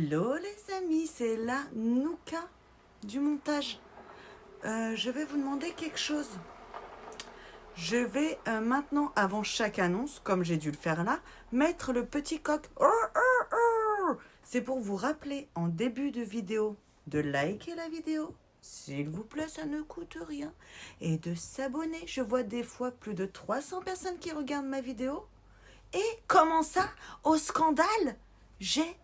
Hello les amis, c'est la Nouka du montage. Je vais vous demander quelque chose. Je vais maintenant, avant chaque annonce, comme j'ai dû le faire là, mettre le petit coq. C'est pour vous rappeler en début de vidéo de liker la vidéo. S'il vous plaît, ça ne coûte rien. Et de s'abonner. Je vois des fois plus de 300 personnes qui regardent ma vidéo. Et comment ça, au scandale, j'ai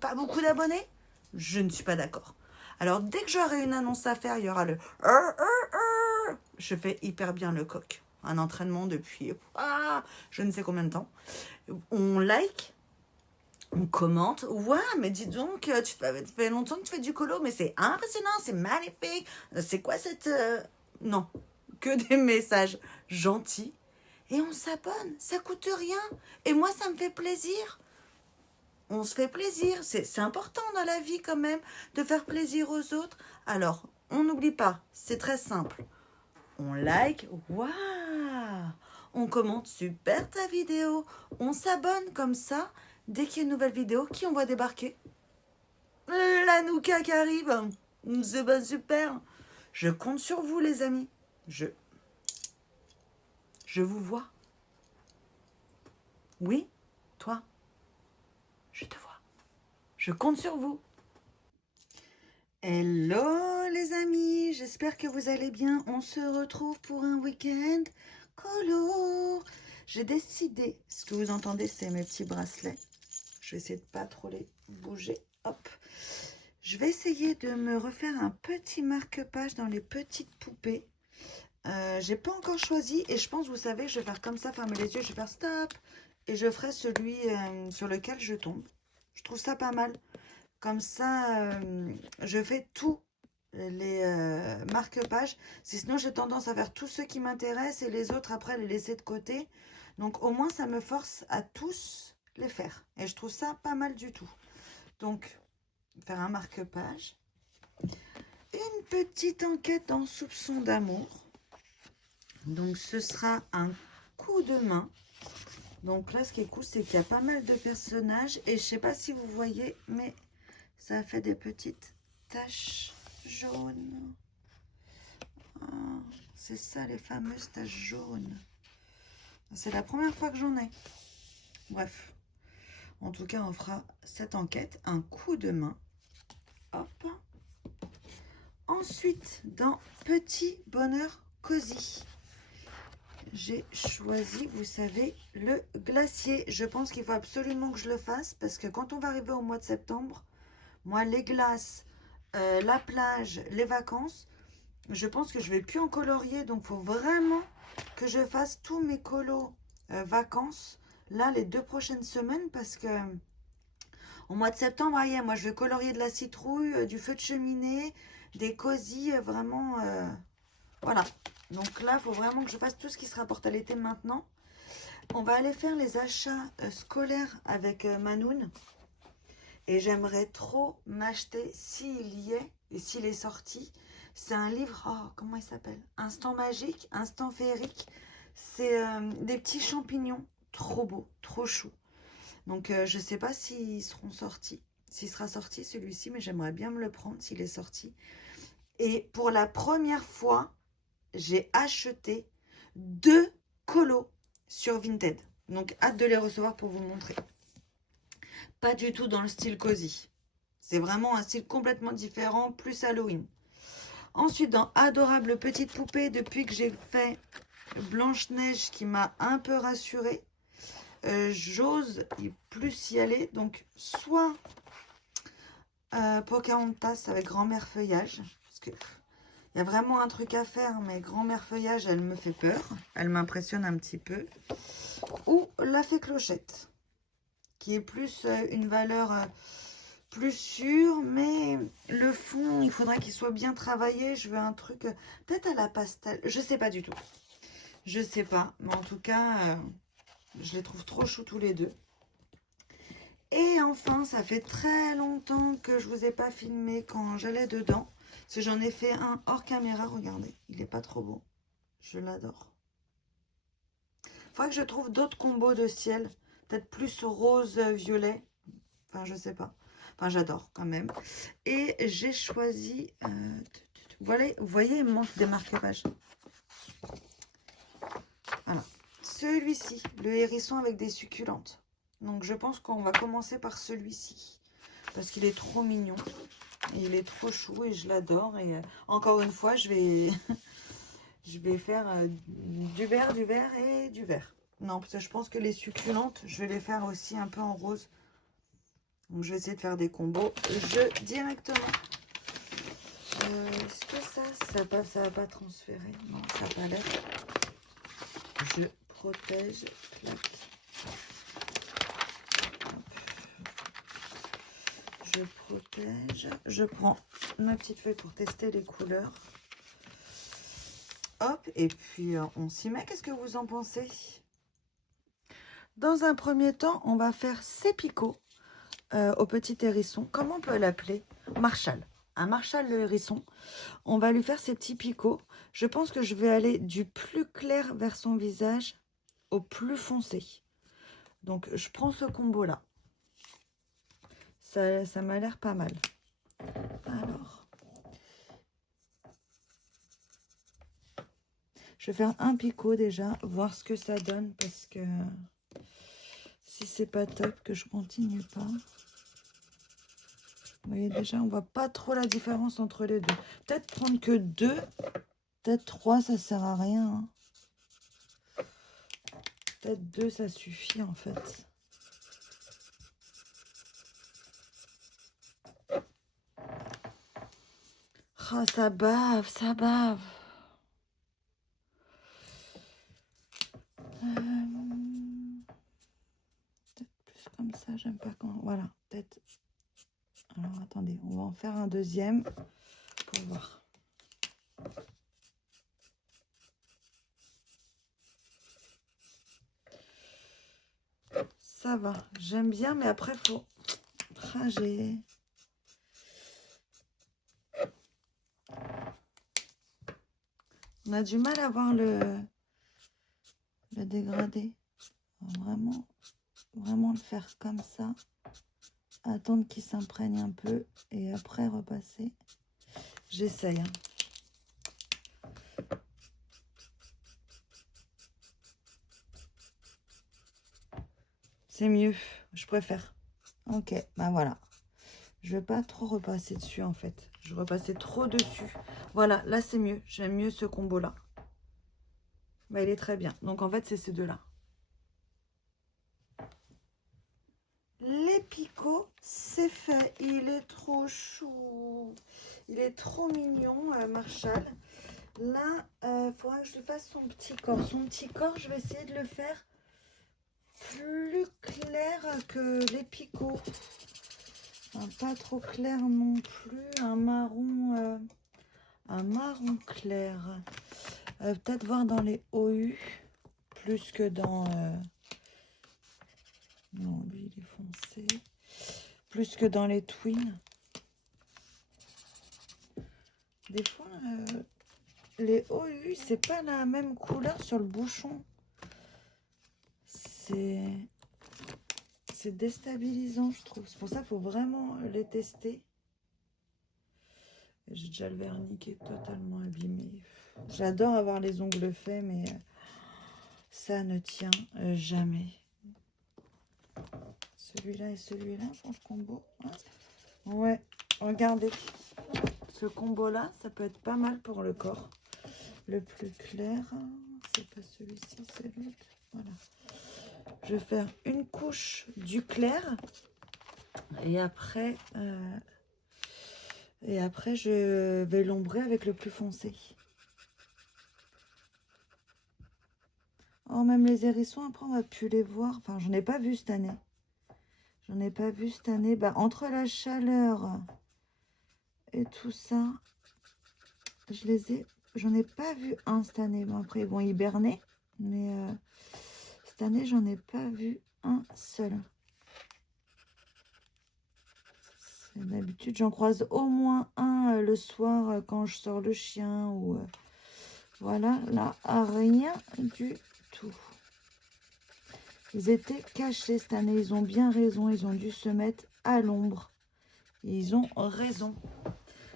pas beaucoup d'abonnés? Je ne suis pas d'accord. Alors, dès que j'aurai une annonce à faire, il y aura le je fais hyper bien le coq. Un entraînement depuis je ne sais combien de temps. On like, on commente. Ouais, mais dis donc, tu fais longtemps que tu fais du colo, mais c'est impressionnant, c'est magnifique. C'est quoi cette. Non, que des messages gentils. Et on s'abonne, ça coûte rien. Et moi, ça me fait plaisir. On se fait plaisir, c'est important dans la vie quand même de faire plaisir aux autres. Alors, on n'oublie pas, c'est très simple. On like, waouh. On commente, super ta vidéo. On s'abonne comme ça, dès qu'il y a une nouvelle vidéo, qui on voit débarquer? La Nouka qui arrive. C'est pas super. Je compte sur vous les amis. Je vous vois. Oui, toi, je te vois. Je compte sur vous. Hello les amis, j'espère que vous allez bien. On se retrouve pour un week-end colo. J'ai décidé, ce que vous entendez, c'est mes petits bracelets. Je vais essayer de pas trop les bouger. Hop. Je vais essayer de me refaire un petit marque-page dans les petites poupées. J'ai pas encore choisi et je pense, vous savez, je vais faire comme ça, fermer les yeux, je vais faire stop. Et je ferai celui sur lequel je tombe. Je trouve ça pas mal. Comme ça, je fais tous les marque-pages. Sinon, j'ai tendance à faire tous ceux qui m'intéressent et les autres, après, les laisser de côté. Donc, au moins, ça me force à tous les faire. Et je trouve ça pas mal du tout. Donc, faire un marque-page. Une petite enquête en soupçon d'amour. Donc, ce sera un coup de main. Donc là, ce qui est cool, c'est qu'il y a pas mal de personnages. Et je sais pas si vous voyez, mais ça fait des petites taches jaunes. Oh, c'est ça, les fameuses taches jaunes. C'est la première fois que j'en ai. Bref. En tout cas, on fera cette enquête. Un coup de main. Hop. Ensuite, dans Petit Bonheur Cosy, j'ai choisi, vous savez, le glacier. Je pense qu'il faut absolument que je le fasse parce que quand on va arriver au mois de septembre, moi, les glaces, la plage, les vacances, je pense que je vais plus en colorier. Donc, il faut vraiment que je fasse tous mes colos vacances, là, les 2 prochaines semaines. Parce que au mois de septembre, moi, je vais colorier de la citrouille, du feu de cheminée, des cosy, vraiment... voilà. Donc là, il faut vraiment que je fasse tout ce qui se rapporte à l'été maintenant. On va aller faire les achats scolaires avec Manoun. Et j'aimerais trop m'acheter, s'il y est, et s'il est sorti, c'est un livre, comment il s'appelle? Instant magique, instant féerique. C'est des petits champignons, trop beaux, trop chou. Donc je ne sais pas s'ils seront sortis, s'il sera sorti celui-ci, mais j'aimerais bien me le prendre s'il est sorti. Et pour la première fois, j'ai acheté 2 colos sur Vinted. Donc hâte de les recevoir pour vous montrer. Pas du tout dans le style cosy. C'est vraiment un style complètement différent, plus Halloween. Ensuite, dans Adorable Petite Poupée, depuis que j'ai fait Blanche-Neige qui m'a un peu rassurée, j'ose plus y aller. Donc, soit Pocahontas avec Grand-Mère Feuillage, parce que il y a vraiment un truc à faire, mais Grand-Mère Feuillage, elle me fait peur. Elle m'impressionne un petit peu. Ou La Fée Clochette, qui est plus une valeur plus sûre, mais le fond, il faudrait qu'il soit bien travaillé. Je veux un truc peut-être à la pastel. Je sais pas du tout. Je sais pas, mais en tout cas, je les trouve trop choux tous les deux. Et enfin, ça fait très longtemps que je vous ai pas filmé quand j'allais dedans. Parce que j'en ai fait un hors caméra, regardez. Il est pas trop beau. Je l'adore. Faudrait que je trouve d'autres combos de ciel. Peut-être plus rose, violet. Enfin, je sais pas. Enfin, j'adore quand même. Et j'ai choisi... voilà, vous voyez, il me manque des marque-pages. Voilà. Celui-ci, le hérisson avec des succulentes. Donc, je pense qu'on va commencer par celui-ci. Parce qu'il est trop mignon. Et il est trop chou et je l'adore. Et encore une fois, je vais, je vais faire du vert et du vert. Non, parce que je pense que les succulentes, je vais les faire aussi un peu en rose. Donc, je vais essayer de faire des combos directement. Est-ce que ça va pas transférer? Non, ça n'a pas l'air. Je protège. Clac. Je protège. Je prends ma petite feuille pour tester les couleurs. Hop, et puis on s'y met. Qu'est-ce que vous en pensez? Dans un premier temps, on va faire ces picots au petit hérisson. Comment on peut l'appeler? Marshall. Un Marshall le hérisson. On va lui faire ces petits picots. Je pense que je vais aller du plus clair vers son visage au plus foncé. Donc, je prends ce combo-là. Ça m'a l'air pas mal. Alors, je vais faire un picot déjà, voir ce que ça donne, parce que si c'est pas top, que je continue pas. Vous voyez déjà, on voit pas trop la différence entre les deux. Peut-être prendre que 2, peut-être 3, ça sert à rien. Hein. Peut-être 2, ça suffit en fait. Ah, ça bave, ça bave. Peut-être plus comme ça, j'aime pas quand... Voilà, peut-être... Alors, attendez, on va en faire un deuxième pour voir. Ça va, j'aime bien, mais après, faut... Ah, on a du mal à voir le dégradé. Vraiment le faire comme ça. Attendre qu'il s'imprègne un peu et après repasser. J'essaye. Hein. C'est mieux, je préfère. Ok, bah voilà. Je vais pas trop repasser dessus en fait. Je repassais trop dessus. Voilà, là c'est mieux. J'aime mieux ce combo-là. Bah, il est très bien. Donc en fait, c'est ces deux-là. Les picots, c'est fait. Il est trop chou. Il est trop mignon, Marshall. Là, il faudra que je lui fasse son petit corps. Son petit corps, je vais essayer de le faire plus clair que les picots. Enfin, pas trop clair non plus. Un marron clair. Peut-être voir dans les OU plus que dans... Non, lui, il est foncé. Plus que dans les twins. Des fois, les OU, c'est pas la même couleur sur le bouchon. C'est déstabilisant, je trouve. C'est pour ça qu'il faut vraiment les tester. J'ai déjà le vernis qui est totalement abîmé. J'adore avoir les ongles faits, mais ça ne tient jamais. Celui-là et celui-là, change combo. Ouais, regardez. Ce combo-là, ça peut être pas mal pour le corps. Le plus clair, c'est pas celui-ci, c'est l'autre. Voilà. Je vais faire une couche du clair et après je vais l'ombrer avec le plus foncé. Oh, même les hérissons, après, on va plus les voir. Enfin, j'en ai pas vu cette année. J'en ai pas vu cette année. Bah, entre la chaleur et tout ça, j'en ai pas vu un cette année. Bon, après, ils vont hiberner. Mais cette année, j'en ai pas vu un seul. D'habitude, j'en croise au moins un le soir quand je sors le chien. Ou voilà, là, rien du tout. Ils étaient cachés cette année. Ils ont bien raison. Ils ont dû se mettre à l'ombre. Ils ont raison.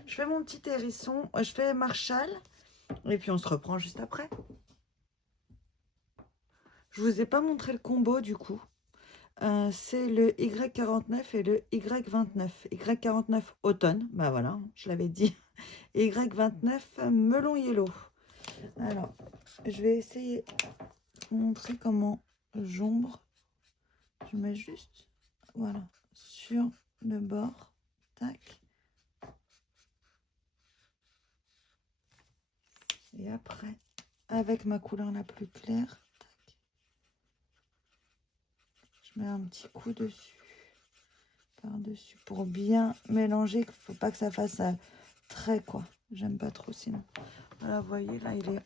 Je fais mon petit hérisson, je fais Marshall, et puis on se reprend juste après. Je vous ai pas montré le combo du coup. C'est le Y49 et le Y29. Y49 automne, bah voilà, je l'avais dit. Y29 melon yellow. Alors, je vais essayer de vous montrer comment j'ombre. Je mets juste, voilà, sur le bord. Tac. Et après, avec ma couleur la plus claire, tac, je mets un petit coup dessus, par-dessus, pour bien mélanger. Il ne faut pas que ça fasse un trait, quoi. J'aime pas trop sinon. Voilà, vous voyez, là, il est...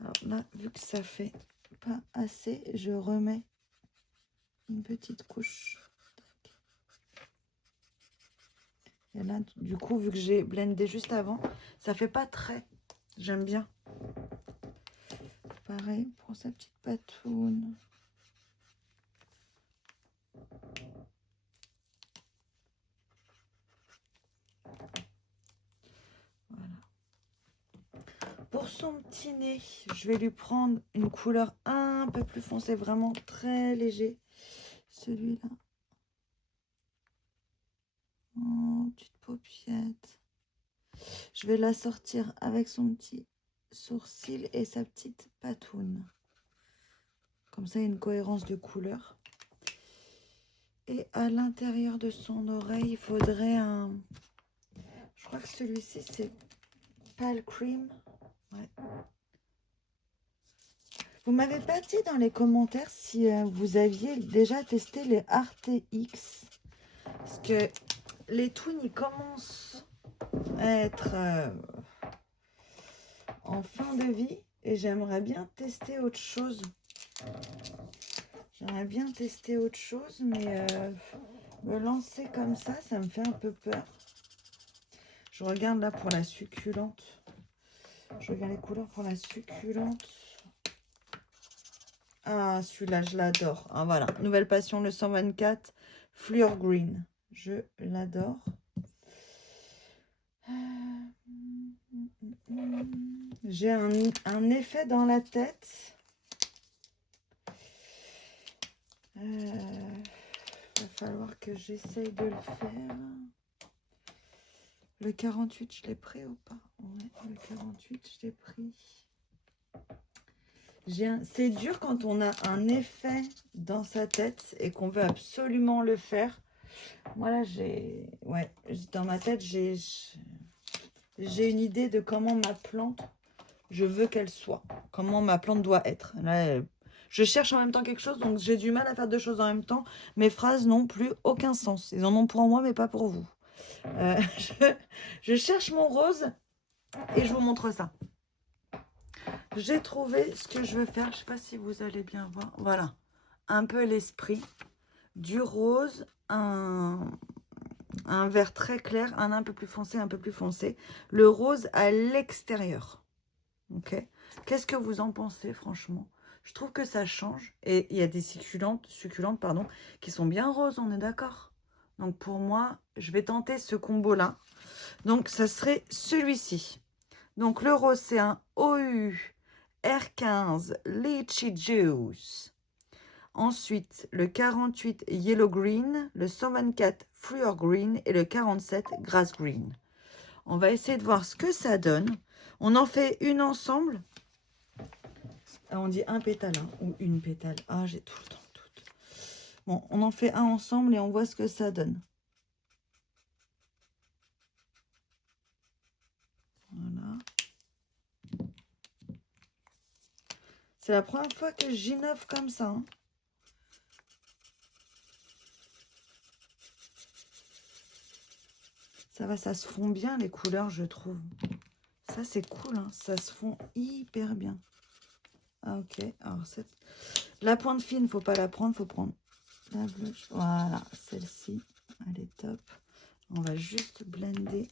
Alors là, vu que ça fait pas assez, je remets une petite couche. Tac. Et là, du coup, vu que j'ai blendé juste avant, ça fait pas très. J'aime bien. Pareil pour sa petite patoune. Voilà. Pour son petit nez, je vais lui prendre une couleur un peu plus foncée, vraiment très léger. Celui-là. Oh, petite paupiette. Je vais la sortir avec son petit sourcil et sa petite patoune. Comme ça, il y a une cohérence de couleur. Et à l'intérieur de son oreille, il faudrait un... Je crois que celui-ci, c'est Pale Cream. Ouais. Vous m'avez pas dit dans les commentaires si vous aviez déjà testé les RTX. Parce que les twins, ils commencent à être en fin de vie. Et j'aimerais bien tester autre chose. J'aimerais bien tester autre chose, mais me lancer comme ça me fait un peu peur. Je regarde là pour la succulente. Je regarde les couleurs pour la succulente. Ah, celui-là, je l'adore. Ah, voilà, nouvelle passion, le 124 Fluor Green. Je l'adore. J'ai un effet dans la tête. Va falloir que j'essaye de le faire. Le 48, je l'ai pris ou pas? Ouais, le 48, je l'ai pris. C'est dur quand on a un effet dans sa tête et qu'on veut absolument le faire. Moi là, dans ma tête, j'ai une idée de comment ma plante, je veux qu'elle soit. Comment ma plante doit être. Là, je cherche en même temps quelque chose, donc j'ai du mal à faire deux choses en même temps. Mes phrases n'ont plus aucun sens. Ils en ont pour moi, mais pas pour vous. Je cherche mon rose et je vous montre ça. J'ai trouvé ce que je veux faire. Je ne sais pas si vous allez bien voir. Voilà. Un peu l'esprit. Du rose, un vert très clair, un peu plus foncé, un peu plus foncé. Le rose à l'extérieur. Ok. Qu'est-ce que vous en pensez, franchement? Je trouve que ça change. Et il y a des succulentes, pardon, qui sont bien roses, on est d'accord? Donc pour moi, je vais tenter ce combo-là. Donc ça serait celui-ci. Donc le rose, c'est un OU R15 Lychee Juice. Ensuite, le 48 Yellow Green, le 124 Fluor Green et le 47 Grass Green. On va essayer de voir ce que ça donne. On en fait une ensemble. On dit un pétale hein, ou une pétale. Ah, j'ai tout le temps tout. Bon, on en fait un ensemble et on voit ce que ça donne. Voilà. C'est la première fois que j'innove comme ça. Hein. Ça va, ça se fond bien les couleurs, je trouve. Ça, c'est cool. Hein. Ça se fond hyper bien. Ah, ok. Alors, la pointe fine, il ne faut pas la prendre. Il faut prendre la blush. Voilà, celle-ci. Elle est top. On va juste blender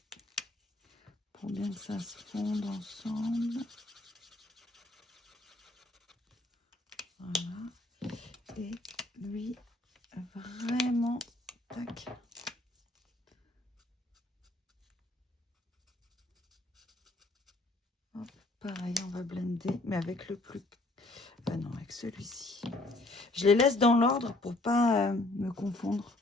pour bien que ça se fonde ensemble. Voilà. Et lui, vraiment pareil, on va blender, mais avec le plus... Ah non, avec celui-ci. Je les laisse dans l'ordre pour pas me confondre.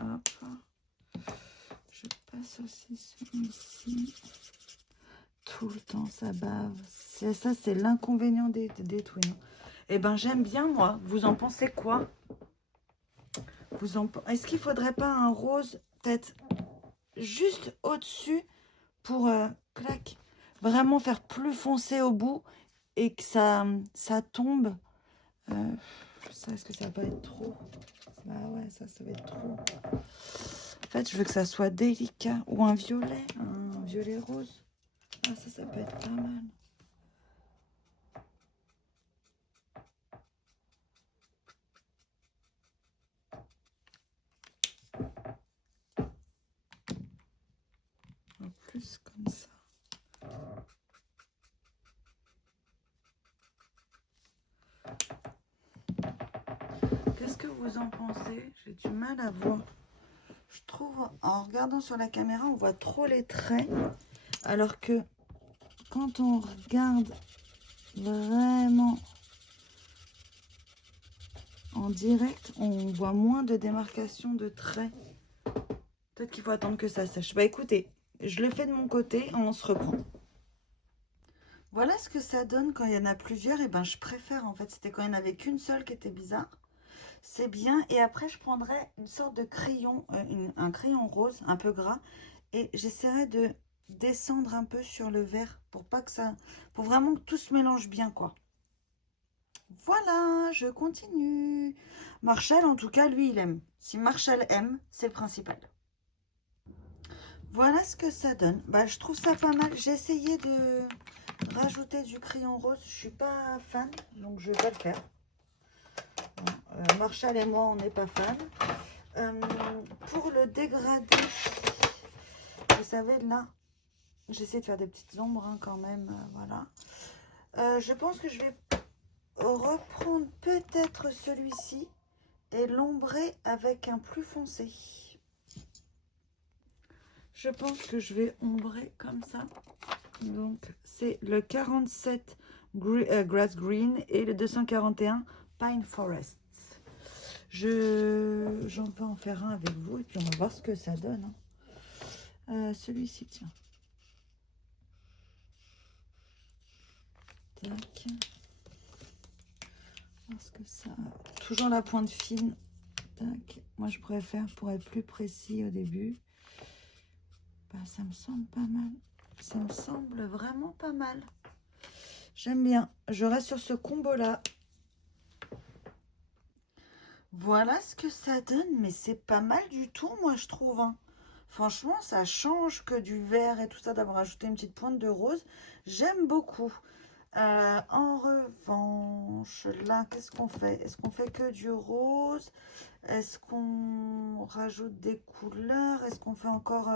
Hop. Je passe aussi celui-ci. Tout le temps, ça bave. Ça, c'est l'inconvénient des twins. Eh ben, j'aime bien, moi. Vous en pensez quoi? Est-ce qu'il faudrait pas un rose, peut-être juste au-dessus pour, clac, vraiment faire plus foncé au bout et que ça tombe. Ça, est-ce que ça va pas être trop? Bah ouais, ça va être trop. En fait, je veux que ça soit délicat. Ou un violet rose. Ah, ça peut être pas mal. En plus, comme ça. Qu'est-ce que vous en pensez? J'ai du mal à voir. Je trouve, en regardant sur la caméra, on voit trop les traits. Alors que quand on regarde vraiment en direct, on voit moins de démarcation de traits. Peut-être qu'il faut attendre que ça sèche. Bah écoutez, je le fais de mon côté, on se reprend. Voilà ce que ça donne quand il y en a plusieurs. Et ben je préfère en fait, c'était quand il n'y en avait qu'une seule qui était bizarre. C'est bien. Et après je prendrais une sorte de crayon, un crayon rose un peu gras. Et j'essaierai de descendre un peu sur le vert pour pas que ça... pour vraiment que tout se mélange bien quoi. Voilà, je continue. Marshall, en tout cas, lui, il aime. Si Marshall aime, c'est le principal. Voilà ce que ça donne. Bah, je trouve ça pas mal. J'ai essayé de rajouter du crayon rose. Je suis pas fan, donc je vais le faire. Marshall et moi, on n'est pas fan. Pour le dégradé, vous savez, là, j'essaie de faire des petites ombres hein, quand même. Voilà. Je pense que je vais reprendre peut-être celui-ci et l'ombrer avec un plus foncé. Je pense que je vais ombrer comme ça. Donc, c'est le 47 Grass Green et le 241 Pine Forest. J'en peux en faire un avec vous et puis on va voir ce que ça donne. Hein. Celui-ci, tiens. Tac. Parce que ça... Toujours la pointe fine. Tac. Moi, je préfère pour être plus précis au début. Bah, ça me semble pas mal. Ça me semble vraiment pas mal. J'aime bien. Je reste sur ce combo-là. Voilà ce que ça donne. Mais c'est pas mal du tout, moi, je trouve. Hein. Franchement, ça change que du vert et tout ça, d'avoir ajouté une petite pointe de rose. J'aime beaucoup. En revanche, là, qu'est-ce qu'on fait? Est-ce qu'on fait que du rose? Est-ce qu'on rajoute des couleurs? Est-ce qu'on fait encore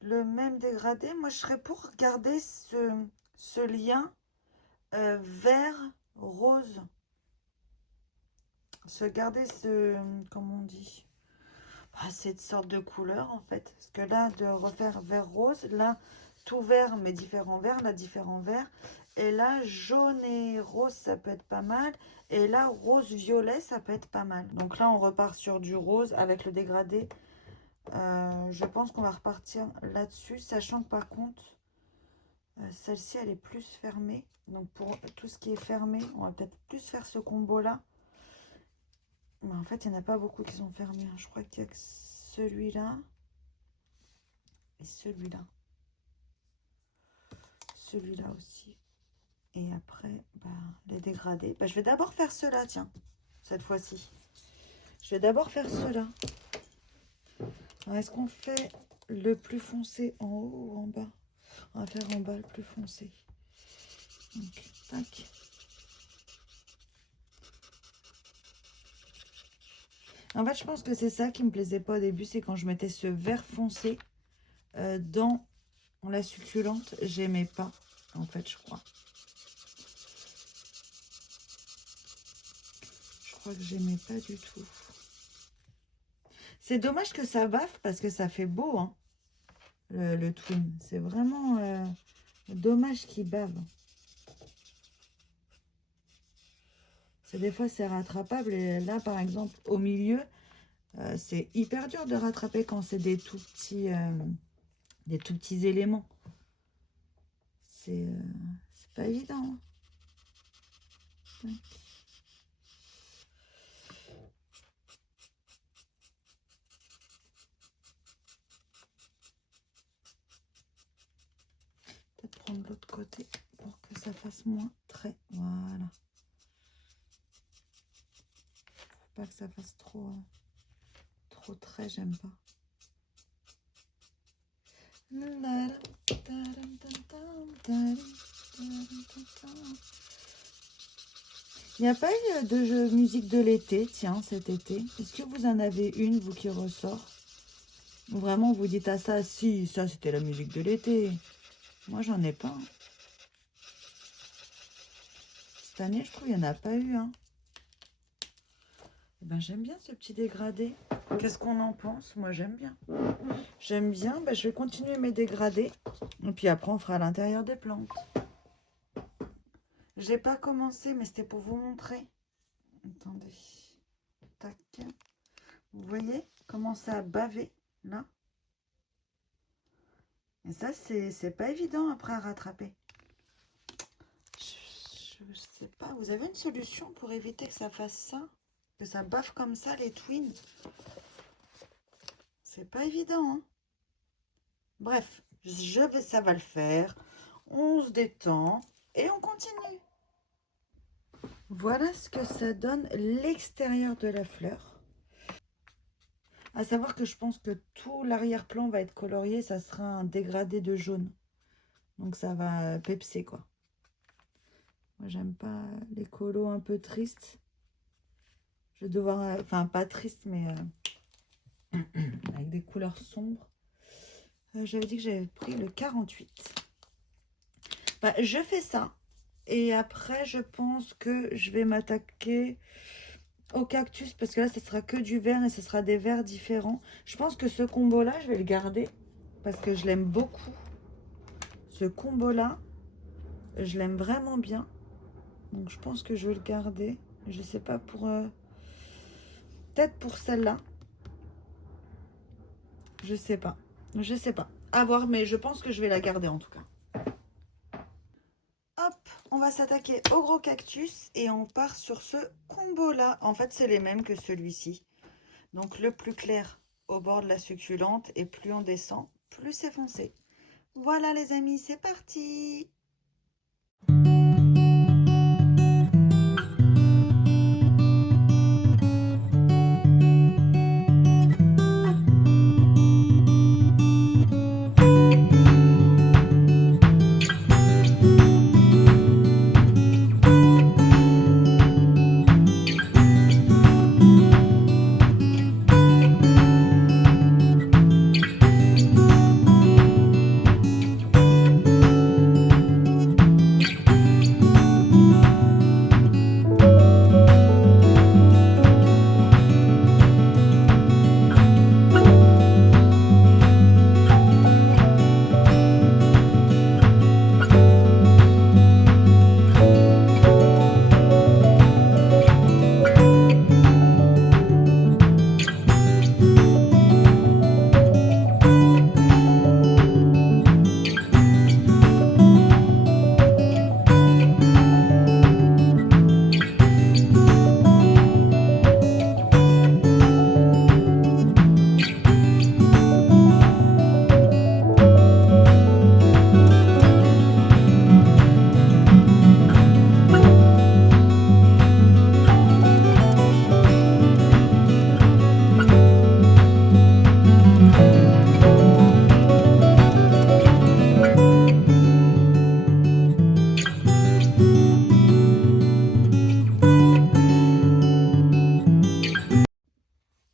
le même dégradé? Moi, je serais pour garder ce lien vert-rose. Garder comment on dit? Cette sorte de couleur, en fait. Parce que là, de refaire vert-rose, là, tout vert, mais différents verts, là, différents verts. Et là, jaune et rose, ça peut être pas mal. Et là, rose-violet, ça peut être pas mal. Donc là, on repart sur du rose avec le dégradé. Je pense qu'on va repartir là-dessus, sachant que par contre, celle-ci, elle est plus fermée. Donc pour tout ce qui est fermé, on va peut-être plus faire ce combo-là. Mais en fait, il n'y en a pas beaucoup qui sont fermés. Hein. Je crois qu'il y a que celui-là et celui-là. Celui-là aussi. Et après, les dégradés. Je vais d'abord faire ceux-là, tiens, cette fois-ci. Je vais d'abord faire ceux-là. Est-ce qu'on fait le plus foncé en haut ou en bas? On va faire en bas le plus foncé. Donc, tac. En fait, je pense que c'est ça qui me plaisait pas au début, c'est quand je mettais ce vert foncé dans la succulente, j'aimais pas, en fait, je crois. Je crois que j'aimais pas du tout. C'est dommage que ça baffe parce que ça fait beau, hein, le twin. C'est vraiment dommage qu'il bave. Des fois, c'est rattrapable. Et là, par exemple, au milieu, c'est hyper dur de rattraper quand c'est des tout petits éléments. C'est pas évident. Hein. Peut-être prendre l'autre côté pour que ça fasse moins trait. Voilà. Faut pas que ça fasse trop trait, j'aime pas. Il n'y a pas eu de jeu musique de l'été, tiens, cet été. Est-ce que vous en avez une, vous, qui ressort? Ou vraiment, vous dites à ça, si, ça, c'était la musique de l'été. Moi, j'en ai pas. Cette année, je trouve qu'il n'y en a pas eu. Hein. Eh ben, j'aime bien ce petit dégradé. Qu'est-ce qu'on en pense? Moi, j'aime bien. J'aime bien. Ben, je vais continuer mes dégradés. Et puis après, on fera à l'intérieur des plantes. J'ai pas commencé, mais c'était pour vous montrer. Attendez. Tac. Vous voyez comment ça a bavé, là? Et ça, c'est pas évident après à rattraper. Je sais pas. Vous avez une solution pour éviter que ça fasse ça? Que ça baffe comme ça, les twins? C'est pas évident, hein? Bref, ça va le faire. On se détend et on continue. Voilà ce que ça donne l'extérieur de la fleur. À savoir que je pense que tout l'arrière-plan va être colorié. Ça sera un dégradé de jaune. Donc ça va pepser, quoi. Moi, j'aime pas les colos un peu tristes. Je vais devoir... Enfin, pas triste, mais... avec des couleurs sombres. J'avais dit que j'avais pris le 48. Bah, je fais ça. Et après, je pense que je vais m'attaquer au cactus. Parce que là, ce sera que du vert et ce sera des verts différents. Je pense que ce combo-là, je vais le garder. Parce que je l'aime beaucoup. Ce combo-là, je l'aime vraiment bien. Donc, je pense que je vais le garder. Je sais pas pour... peut-être pour celle-là. Je sais pas. Je sais pas. À voir, mais je pense que je vais la garder en tout cas. Hop, on va s'attaquer au gros cactus et on part sur ce combo-là. En fait, c'est les mêmes que celui-ci. Donc, le plus clair au bord de la succulente et plus on descend, plus c'est foncé. Voilà les amis, c'est parti!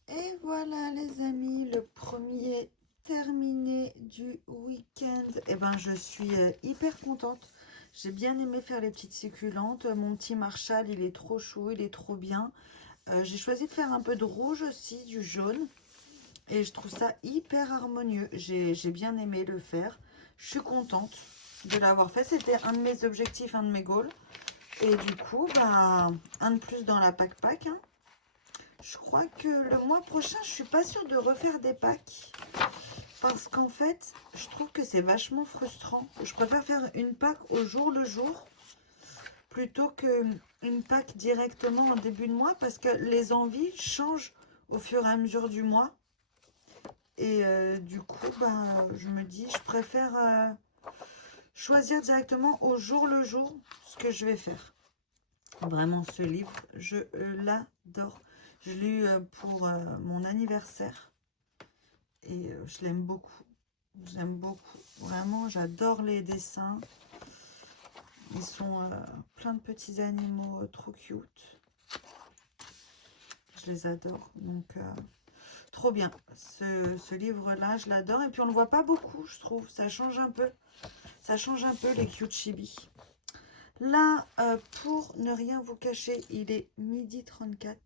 Et voilà les amis, le premier terminé du week-end. Et ben je suis hyper contente. J'ai bien aimé faire les petites succulentes. Mon petit Marshall, il est trop chou, il est trop bien. J'ai choisi de faire un peu de rouge aussi, du jaune. Et je trouve ça hyper harmonieux. J'ai bien aimé le faire. Je suis contente de l'avoir fait. C'était un de mes objectifs, un de mes goals. Et du coup, bah, un de plus dans la pack. Hein. Je crois que le mois prochain, je suis pas sûre de refaire des packs. Parce qu'en fait, je trouve que c'est vachement frustrant. Je préfère faire une pack au jour le jour plutôt qu'une pack directement en début de mois. Parce que les envies changent au fur et à mesure du mois. Et du coup, bah, je me dis, je préfère choisir directement au jour le jour ce que je vais faire. Vraiment, ce livre, je l'adore. Je l'ai eu pour mon anniversaire et je l'aime beaucoup. J'aime beaucoup. Vraiment, j'adore les dessins. Ils sont plein de petits animaux trop cute. Je les adore. Donc, trop bien. Ce livre-là, je l'adore. Et puis, on ne le voit pas beaucoup, je trouve. Ça change un peu. Ça change un peu les cute chibi. Là, pour ne rien vous cacher, il est 12h34.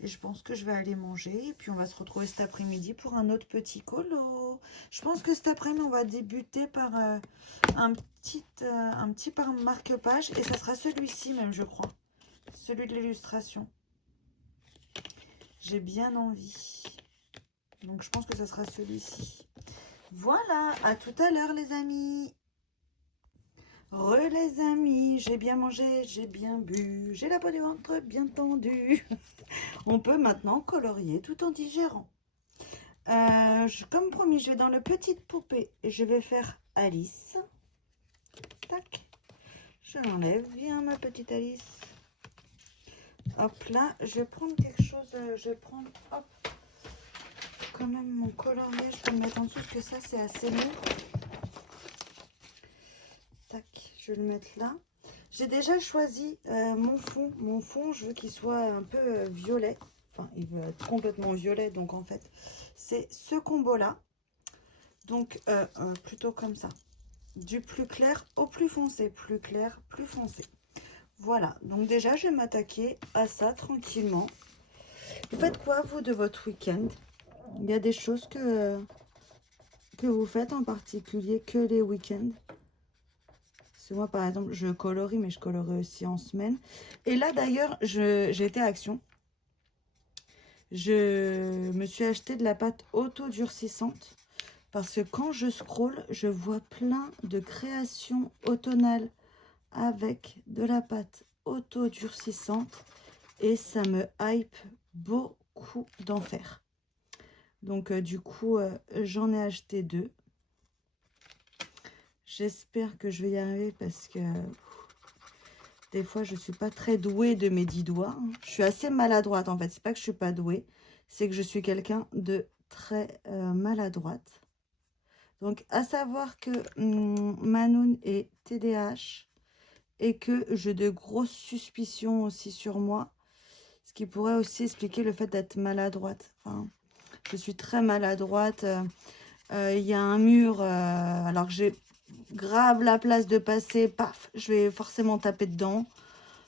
Et je pense que je vais aller manger. Et puis, on va se retrouver cet après-midi pour un autre petit colo. Je pense que cet après-midi, on va débuter par un petit marque-page. Et ça sera celui-ci même, je crois. Celui de l'illustration. J'ai bien envie. Donc, je pense que ça sera celui-ci. Voilà, à tout à l'heure, les amis. Les amis, j'ai bien mangé, j'ai bien bu, j'ai la peau du ventre bien tendue. On peut maintenant colorier tout en digérant. Comme promis, je vais dans le petite poupée et je vais faire Alice. Tac, je l'enlève. Viens ma petite Alice. Hop là, je vais prendre quelque chose. Je vais prendre, hop, quand même mon colorier. Je vais le mettre en dessous parce que ça c'est assez lourd. Tac, je vais le mettre là. J'ai déjà choisi mon fond. Mon fond, je veux qu'il soit un peu violet. Enfin, il veut être complètement violet. Donc, en fait, c'est ce combo-là. Donc, plutôt comme ça. Du plus clair au plus foncé. Plus clair, plus foncé. Voilà. Donc, déjà, je vais m'attaquer à ça tranquillement. Vous faites quoi, vous, de votre week-end? Il y a des choses que vous faites en particulier que les week-ends? Parce que moi, par exemple, je colorie, mais je colorie aussi en semaine. Et là, d'ailleurs, j'ai été à Action. Je me suis acheté de la pâte auto-durcissante. Parce que quand je scrolle, je vois plein de créations automnales avec de la pâte auto-durcissante. Et ça me hype beaucoup d'en faire. Donc, du coup, j'en ai acheté 2. J'espère que je vais y arriver parce que des fois, je ne suis pas très douée de mes 10 doigts. Je suis assez maladroite en fait. C'est pas que je ne suis pas douée, c'est que je suis quelqu'un de très maladroite. Donc, à savoir que Manoun est TDAH et que j'ai de grosses suspicions aussi sur moi. Ce qui pourrait aussi expliquer le fait d'être maladroite. Enfin, je suis très maladroite. Il y a un mur, alors que j'ai grave la place de passer, paf, je vais forcément taper dedans.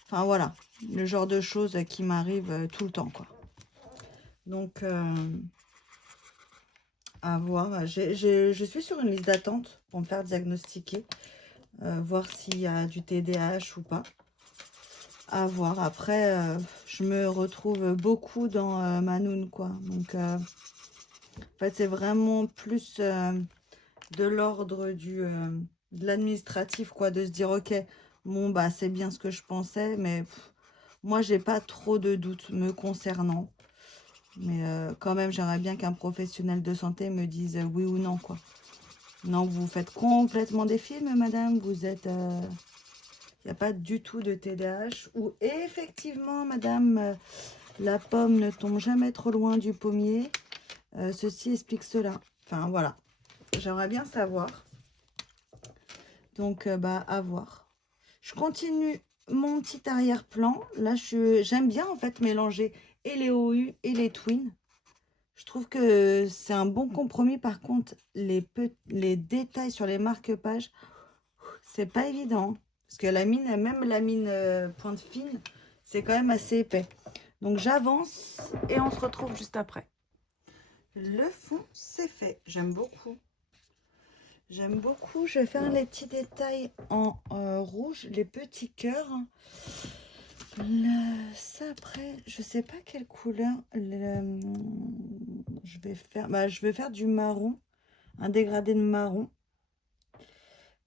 Enfin voilà, le genre de choses qui m'arrivent tout le temps, quoi. Donc, à voir. Je suis sur une liste d'attente pour me faire diagnostiquer, voir s'il y a du TDAH ou pas. À voir. Après, je me retrouve beaucoup dans Manoun, quoi. Donc, en fait, c'est vraiment plus de l'ordre de l'administratif, quoi, de se dire, ok, bon, bah, c'est bien ce que je pensais, mais moi, j'ai pas trop de doutes me concernant. Mais quand même, j'aimerais bien qu'un professionnel de santé me dise oui ou non, quoi. Non, vous faites complètement des films, madame, vous êtes... Il n'y a pas du tout de TDAH. Ou effectivement, madame, la pomme ne tombe jamais trop loin du pommier. Ceci explique cela. Enfin, voilà. J'aimerais bien savoir. Donc, bah, à voir. Je continue mon petit arrière-plan. Là, j'aime bien, en fait, mélanger et les OU et les twins. Je trouve que c'est un bon compromis. Par contre, les détails sur les marque-pages, c'est pas évident. Parce que la mine, même la mine pointe fine, c'est quand même assez épais. Donc, j'avance et on se retrouve juste après. Le fond, c'est fait. J'aime beaucoup. J'aime beaucoup. Je vais faire les petits détails en rouge, les petits cœurs. Ça après, je sais pas quelle couleur. Je vais faire du marron, un dégradé de marron.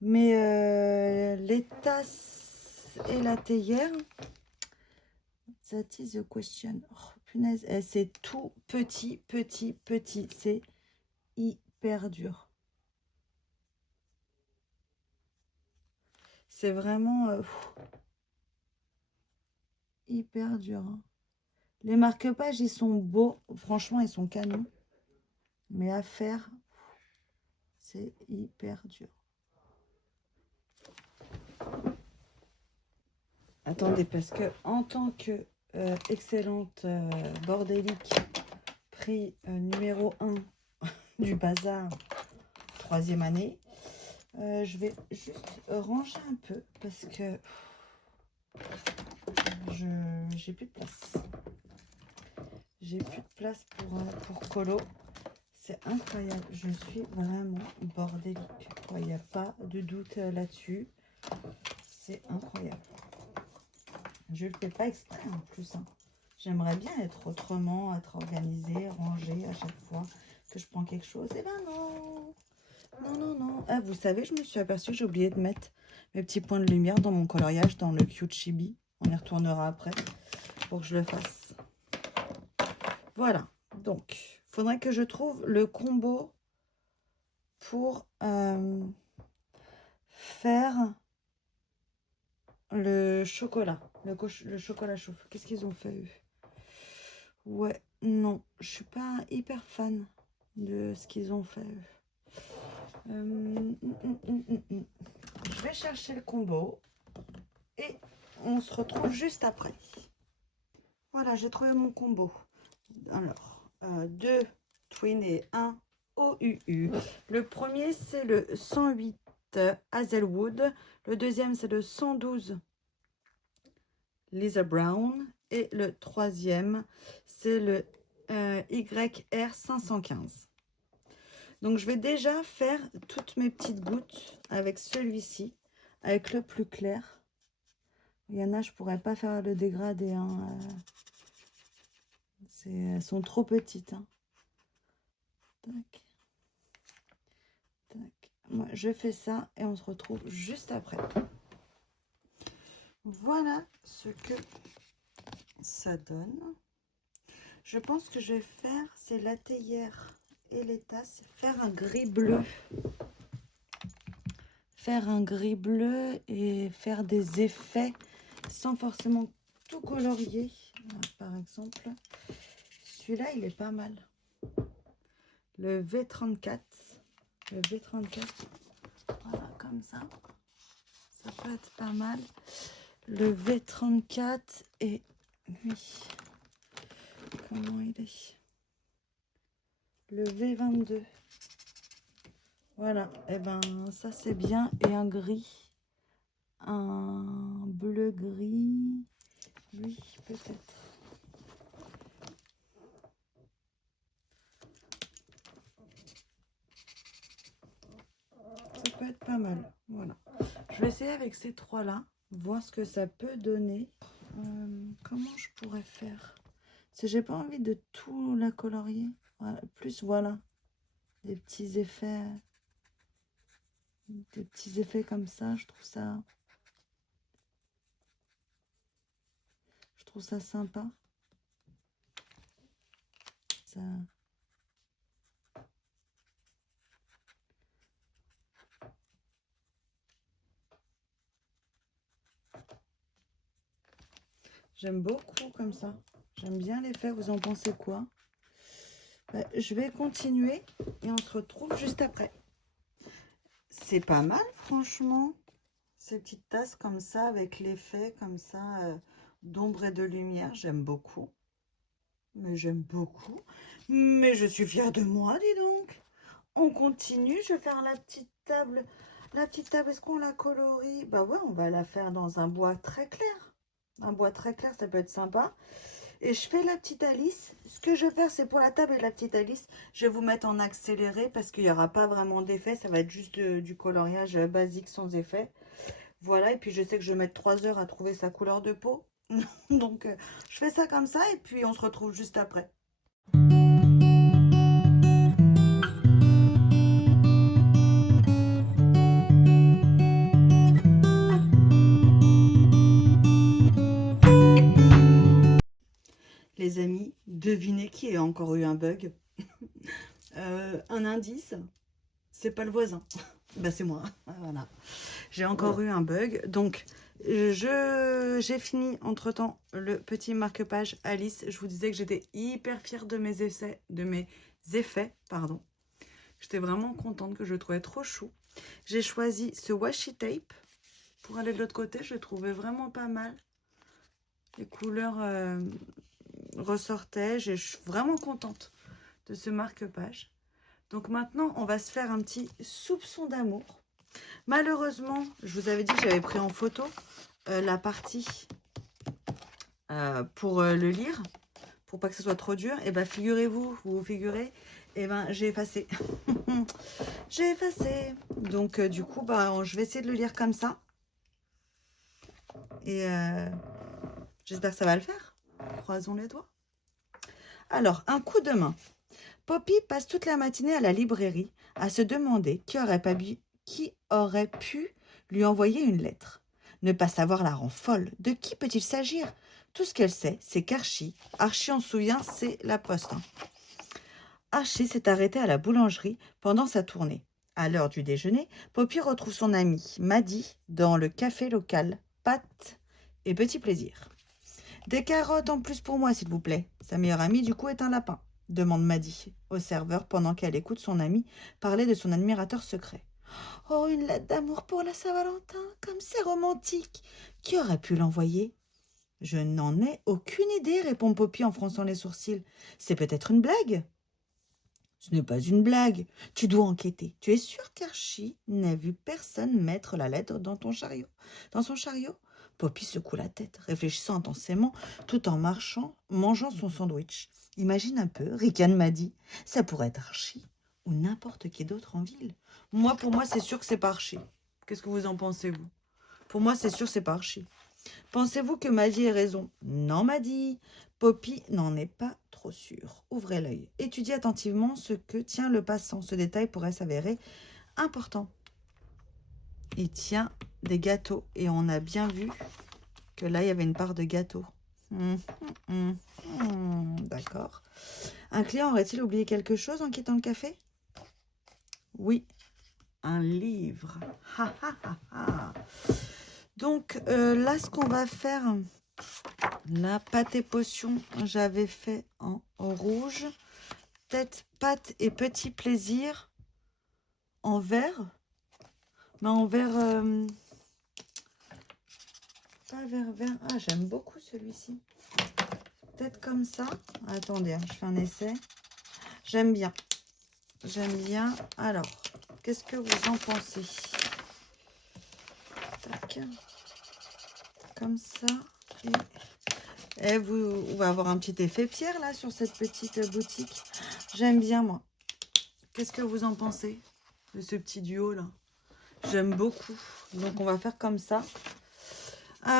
Mais les tasses et la théière, that is the question. Oh, punaise, c'est tout petit, petit, petit. C'est hyper dur. C'est vraiment hyper dur. Hein. Les marque-pages, ils sont beaux. Franchement, ils sont canons. Mais à faire, c'est hyper dur. Attendez, parce que en tant que excellente bordélique, prix numéro 1 du bazar, 3e année, je vais juste ranger un peu parce que j'ai plus de place. J'ai plus de place pour colo. C'est incroyable. Je suis vraiment bordélique. Il n'y a pas de doute là-dessus. C'est incroyable. Je ne le fais pas exprès en plus. Hein. J'aimerais bien être autrement, être organisée, rangée à chaque fois que je prends quelque chose. Eh ben non. Non, non, non. Ah, vous savez, je me suis aperçue que j'ai oublié de mettre mes petits points de lumière dans mon coloriage, dans le Cute Chibi. On y retournera après pour que je le fasse. Voilà. Donc, il faudrait que je trouve le combo pour faire le chocolat. Le chocolat chaud. Qu'est-ce qu'ils ont fait, eux? Ouais, non. Je suis pas hyper fan de ce qu'ils ont fait, eux. Je vais chercher le combo et on se retrouve juste après. Voilà, j'ai trouvé mon combo. Alors, 2 Twin et 1 OUU. Le premier, c'est le 108 Hazelwood. Le deuxième, c'est le 112 Lisa Brown. Et le troisième, c'est le YR 515. Donc, je vais déjà faire toutes mes petites gouttes avec celui-ci, avec le plus clair. Il y en a, je pourrais pas faire le dégradé. Hein. Elles sont trop petites. Hein. Tac. Tac. Moi, je fais ça et on se retrouve juste après. Voilà ce que ça donne. Je pense que je vais faire, c'est la théière et les tasses, faire un gris bleu. Faire un gris bleu et faire des effets sans forcément tout colorier. Par exemple, celui-là, il est pas mal. Le V34. Le V34. Voilà, comme ça. Ça peut être pas mal. Le V34 et lui. Comment il est? Le V22. Voilà, et ben ça c'est bien. Et un gris. Un bleu gris. Lui, peut-être. Ça peut être pas mal. Voilà. Je vais essayer avec ces trois-là. Voir ce que ça peut donner. Comment je pourrais faire? Parce que j'ai pas envie de tout la colorier. Voilà. Plus, voilà. Des petits effets. Des petits effets comme ça. Je trouve ça sympa. Ça... J'aime beaucoup comme ça. J'aime bien les faire. Vous en pensez quoi? Je vais continuer et on se retrouve juste après. C'est pas mal, franchement. Ces petites tasses comme ça, avec l'effet comme ça d'ombre et de lumière. J'aime beaucoup. Mais j'aime beaucoup. Mais je suis fière de moi, dis donc. On continue. Je vais faire la petite table. La petite table, est-ce qu'on la colorie? Bah ouais, on va la faire dans un bois très clair. Un bois très clair, ça peut être sympa. Et je fais la petite Alice. Ce que je vais faire, c'est pour la table et la petite Alice, je vais vous mettre en accéléré parce qu'il n'y aura pas vraiment d'effet. Ça va être juste du coloriage basique sans effet. Voilà, et puis je sais que je vais mettre 3 heures à trouver sa couleur de peau. Donc, je fais ça comme ça et puis on se retrouve juste après. Les amis, devinez qui a encore eu un bug. Un indice, c'est pas le voisin. Bah c'est moi, voilà. J'ai encore eu un bug. Donc, j'ai fini entre-temps le petit marque-page Alice. Je vous disais que j'étais hyper fière de mes effets, pardon. J'étais vraiment contente, que je le trouvais trop chou. J'ai choisi ce washi tape pour aller de l'autre côté. Je le trouvais vraiment pas mal. Les couleurs ressortaient. Je suis vraiment contente de ce marque-page. Donc maintenant, on va se faire un petit soupçon d'amour. Malheureusement, je vous avais dit que j'avais pris en photo la partie pour le lire, pour pas que ce soit trop dur. Et bien, figurez-vous, vous vous figurez, et ben j'ai effacé. J'ai effacé. Donc, du coup, bah, je vais essayer de le lire comme ça. Et j'espère que ça va le faire. Croisons les doigts. Alors, un coup de main. Poppy passe toute la matinée à la librairie à se demander qui aurait pu lui envoyer une lettre. Ne pas savoir la rend folle. De qui peut-il s'agir? Tout ce qu'elle sait, c'est qu'Archie, Archie on se souvient, c'est la poste. Archie s'est arrêté à la boulangerie pendant sa tournée. À l'heure du déjeuner, Poppy retrouve son amie Maddie dans le café local Pâtes et Petit Plaisir. Des carottes en plus pour moi, s'il vous plaît. Sa meilleure amie, du coup, est un lapin, demande Maddie au serveur pendant qu'elle écoute son amie parler de son admirateur secret. Oh, une lettre d'amour pour la Saint-Valentin, comme c'est romantique. Qui aurait pu l'envoyer? Je n'en ai aucune idée, répond Poppy en fronçant les sourcils. C'est peut-être une blague? Ce n'est pas une blague. Tu dois enquêter. Tu es sûr qu'Archie n'a vu personne mettre la lettre dans ton chariot? Dans son chariot? Poppy secoue la tête, réfléchissant intensément, tout en mangeant son sandwich. Imagine un peu, ricane Maddie. Ça pourrait être Archie ou n'importe qui d'autre en ville. Pour moi, c'est sûr que c'est pas Archie. Qu'est-ce que vous en pensez, vous? Pour moi, c'est sûr que c'est pas Archie. Pensez-vous que Maddie ait raison? Non, Maddie. Poppy n'en est pas trop sûre. Ouvrez l'œil. Étudiez attentivement ce que tient le passant. Ce détail pourrait s'avérer important. Il tient des gâteaux. Et on a bien vu que là, il y avait une part de gâteau. D'accord. Un client aurait-il oublié quelque chose en quittant le café? Oui, un livre. Donc, là, ce qu'on va faire... La pâte et potion, j'avais fait en rouge. Tête, pâte et petit plaisir en vert. Mais en vert... pas vert. Ah, j'aime beaucoup celui-ci. Peut-être comme ça. Attendez, je fais un essai. J'aime bien. J'aime bien. Alors, qu'est-ce que vous en pensez? Tac. Comme ça. Et vous va avoir un petit effet pierre là sur cette petite boutique. J'aime bien moi. Qu'est-ce que vous en pensez de ce petit duo là? J'aime beaucoup. Donc on va faire comme ça.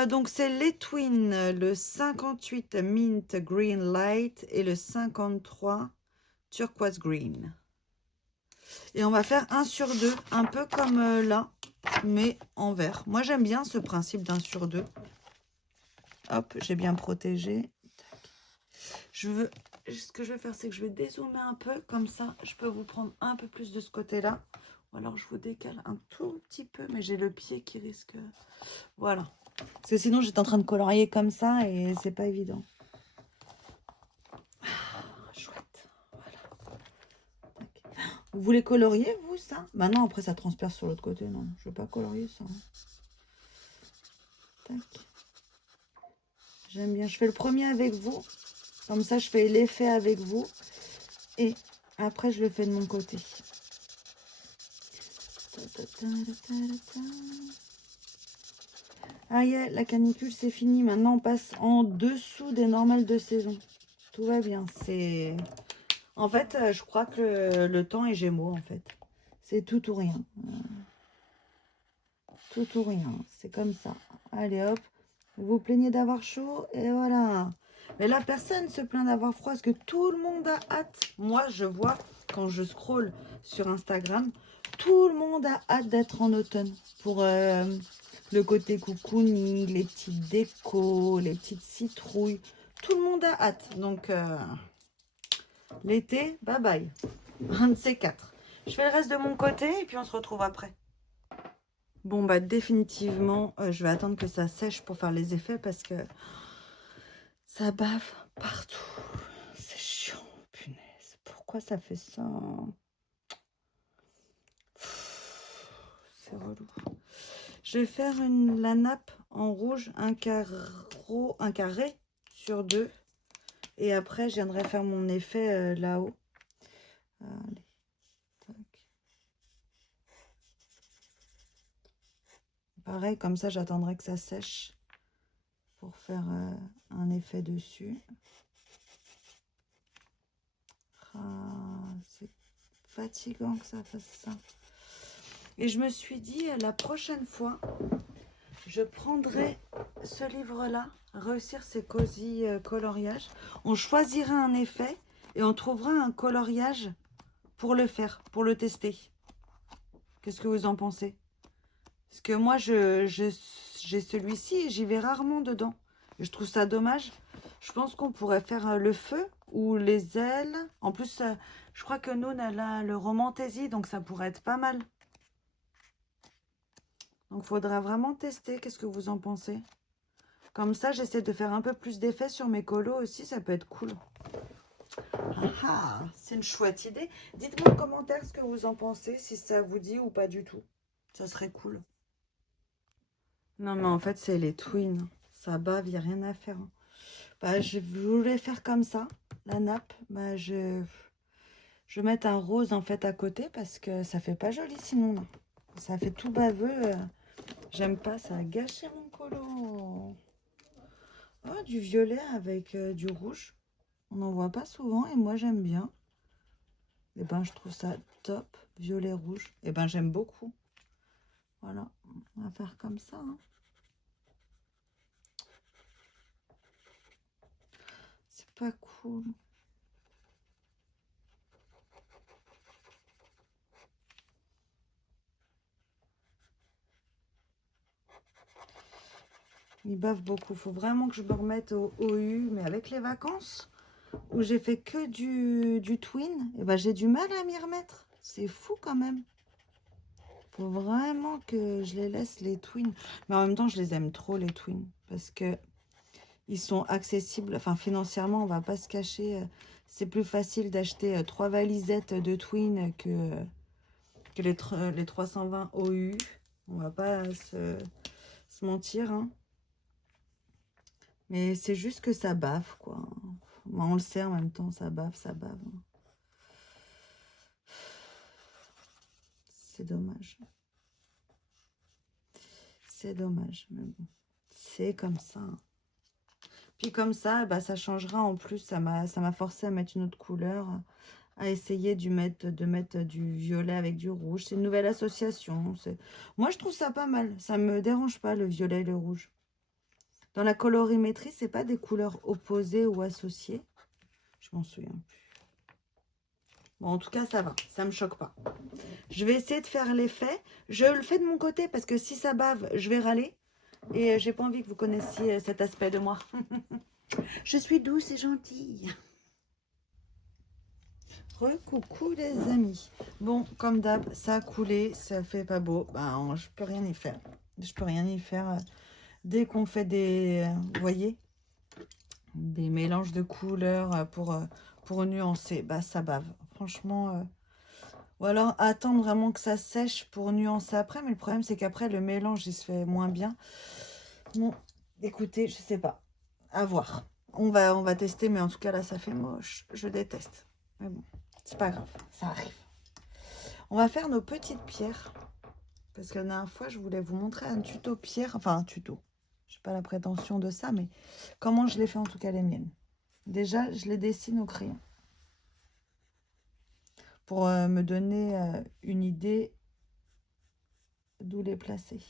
Donc c'est les Twins, le 58 Mint Green Light et le 53 Turquoise Green. Et on va faire 1 sur 2, un peu comme là, mais en vert. Moi j'aime bien ce principe d'1 sur 2. Hop, j'ai bien protégé. Ce que je vais faire, c'est que je vais dézoomer un peu, comme ça, je peux vous prendre un peu plus de ce côté-là. Ou alors, je vous décale un tout petit peu, mais j'ai le pied qui risque... Voilà. Parce que sinon, j'étais en train de colorier comme ça et c'est pas évident. Chouette. Voilà. Vous voulez colorier, vous, ça? Bah non, après, ça transperce sur l'autre côté. Non, je veux pas colorier ça. Tac. J'aime bien. Je fais le premier avec vous. Comme ça, je fais l'effet avec vous. Et après, je le fais de mon côté. Ah y est, la canicule c'est fini. Maintenant on passe en dessous des normales de saison. Tout va bien. C'est... En fait, je crois que le temps est Gémeaux en fait. C'est tout ou rien. Tout ou rien. C'est comme ça. Allez hop. Vous vous plaignez d'avoir chaud et voilà. Mais là, personne se plaint d'avoir froid parce que tout le monde a hâte. Moi, je vois quand je scrolle sur Instagram, tout le monde a hâte d'être en automne pour le côté cocooning, les petites décos, les petites citrouilles. Tout le monde a hâte. Donc, l'été, bye bye. Un de ces quatre. Je fais le reste de mon côté et puis on se retrouve après. Bon, bah définitivement, je vais attendre que ça sèche pour faire les effets parce que ça bave partout. C'est chiant, punaise. Pourquoi ça fait ça? C'est relou. Je vais faire la nappe en rouge, un carré sur 2. Et après, je viendrai faire mon effet là-haut. Allez, tac. Pareil, comme ça, j'attendrai que ça sèche pour faire un effet dessus. Ah, c'est fatigant que ça fasse ça. Et je me suis dit, la prochaine fois, je prendrai ce livre-là, Réussir ses cosy coloriages. On choisira un effet et on trouvera un coloriage pour le faire, pour le tester. Qu'est-ce que vous en pensez? Parce que moi, j'ai celui-ci et j'y vais rarement dedans. Et je trouve ça dommage. Je pense qu'on pourrait faire le feu ou les ailes. En plus, je crois que nous, elle a le Romantaisie, donc ça pourrait être pas mal. Donc, il faudra vraiment tester. Qu'est-ce que vous en pensez? Comme ça, j'essaie de faire un peu plus d'effet sur mes colos aussi. Ça peut être cool. Ah, c'est une chouette idée. Dites-moi en commentaire ce que vous en pensez, si ça vous dit ou pas du tout. Ça serait cool. Non, mais en fait, c'est les twins. Ça bave, il n'y a rien à faire. Bah, je voulais faire comme ça, la nappe. Bah, je vais mettre un rose en fait à côté parce que ça fait pas joli sinon. Non. Ça fait tout baveux. J'aime pas, ça a gâché mon colo. Oh, du violet avec du rouge. On n'en voit pas souvent et moi j'aime bien. Et ben je trouve ça top. Violet rouge. Et ben j'aime beaucoup. Voilà, on va faire comme ça. Hein. C'est pas cool. Il bave beaucoup. Faut vraiment que je me remette au OU. Mais avec les vacances où j'ai fait que du twin, et ben j'ai du mal à m'y remettre. C'est fou quand même. Faut vraiment que je les laisse les twins. Mais en même temps, je les aime trop les twins. Parce que ils sont accessibles. Enfin, financièrement, on va pas se cacher. C'est plus facile d'acheter 3 valisettes de twin que les 320 OU. On va pas se mentir. Hein. Mais c'est juste que ça bave, quoi. On le sait en même temps, ça bave, ça bave. C'est dommage. C'est dommage, mais bon. C'est comme ça. Puis comme ça, bah, ça changera en plus. Ça m'a forcé à mettre une autre couleur. À essayer de mettre du violet avec du rouge. C'est une nouvelle association. Moi, je trouve ça pas mal. Ça me dérange pas, le violet et le rouge. Dans la colorimétrie, c'est pas des couleurs opposées ou associées. Je m'en souviens plus. Bon, en tout cas, ça va. Ça me choque pas. Je vais essayer de faire l'effet. Je le fais de mon côté parce que si ça bave, je vais râler. Et j'ai pas envie que vous connaissiez cet aspect de moi. Je suis douce et gentille. Coucou les amis. Bon, comme d'hab, ça a coulé, ça fait pas beau. Ben, je peux rien y faire. Je peux rien y faire. Dès qu'on fait des, vous voyez, des mélanges de couleurs pour nuancer, bah ça bave. Franchement, ou alors attendre vraiment que ça sèche pour nuancer après. Mais le problème, c'est qu'après, le mélange, il se fait moins bien. Bon, écoutez, je sais pas. À voir. On va tester, mais en tout cas, là, ça fait moche. Je déteste. Mais bon, c'est pas grave, ça arrive. On va faire nos petites pierres. Parce que la dernière fois, je voulais vous montrer un tuto pierre. Enfin, un tuto. Je n'ai pas la prétention de ça, mais comment je les fais en tout cas les miennes. Déjà, je les dessine au crayon. Pour me donner une idée d'où les placer.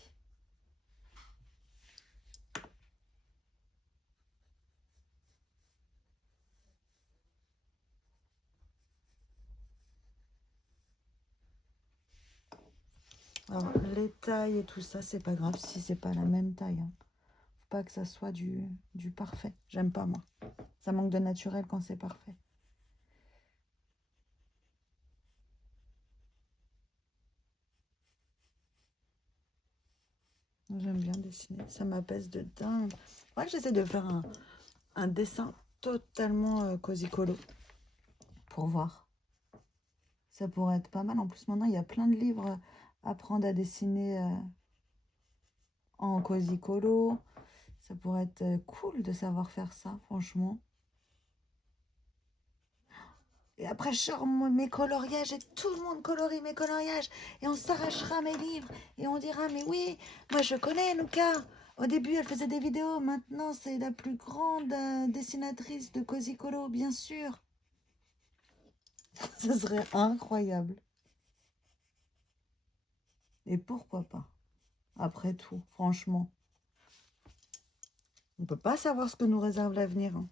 Alors, les tailles et tout ça, c'est pas grave si c'est pas la même taille. Hein. Faut pas que ça soit du parfait. J'aime pas, moi. Ça manque de naturel quand c'est parfait. J'aime bien dessiner. Ça m'apaise de dingue. Ouais, j'essaie de faire un dessin totalement cosy-colo. Pour voir. Ça pourrait être pas mal. En plus, maintenant, il y a plein de livres à apprendre à dessiner en cosy-colo. Ça pourrait être cool de savoir faire ça, franchement. Et après, je sors mes coloriages et tout le monde colorie mes coloriages. Et on s'arrachera mes livres. Et on dira, mais oui, moi je connais Nouka. Au début, elle faisait des vidéos. Maintenant, c'est la plus grande dessinatrice de Cozy Colo, bien sûr. Ce serait incroyable. Et pourquoi pas? Après tout, franchement. On ne peut pas savoir ce que nous réserve l'avenir. Hein.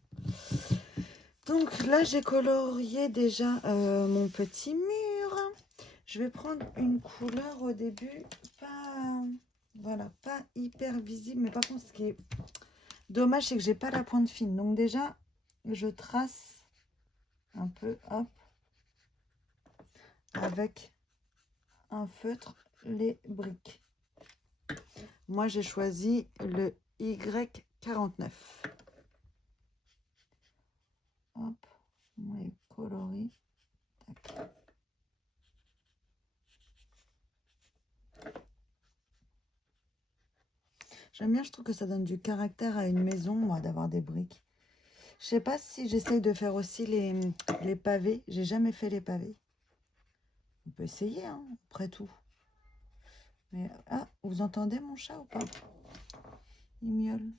Donc là, j'ai colorié déjà mon petit mur. Je vais prendre une couleur au début, pas, voilà, pas hyper visible. Mais par contre, ce qui est dommage, c'est que j'ai pas la pointe fine. Donc déjà, je trace un peu, hop, avec un feutre, les briques. Moi, j'ai choisi le Y49. Hop, on les colorie. Tac. J'aime bien, je trouve que ça donne du caractère à une maison, moi, d'avoir des briques. Je sais pas si j'essaye de faire aussi les pavés. J'ai jamais fait les pavés. On peut essayer, hein, après tout. Mais, ah, vous entendez mon chat ou pas? Il miaule.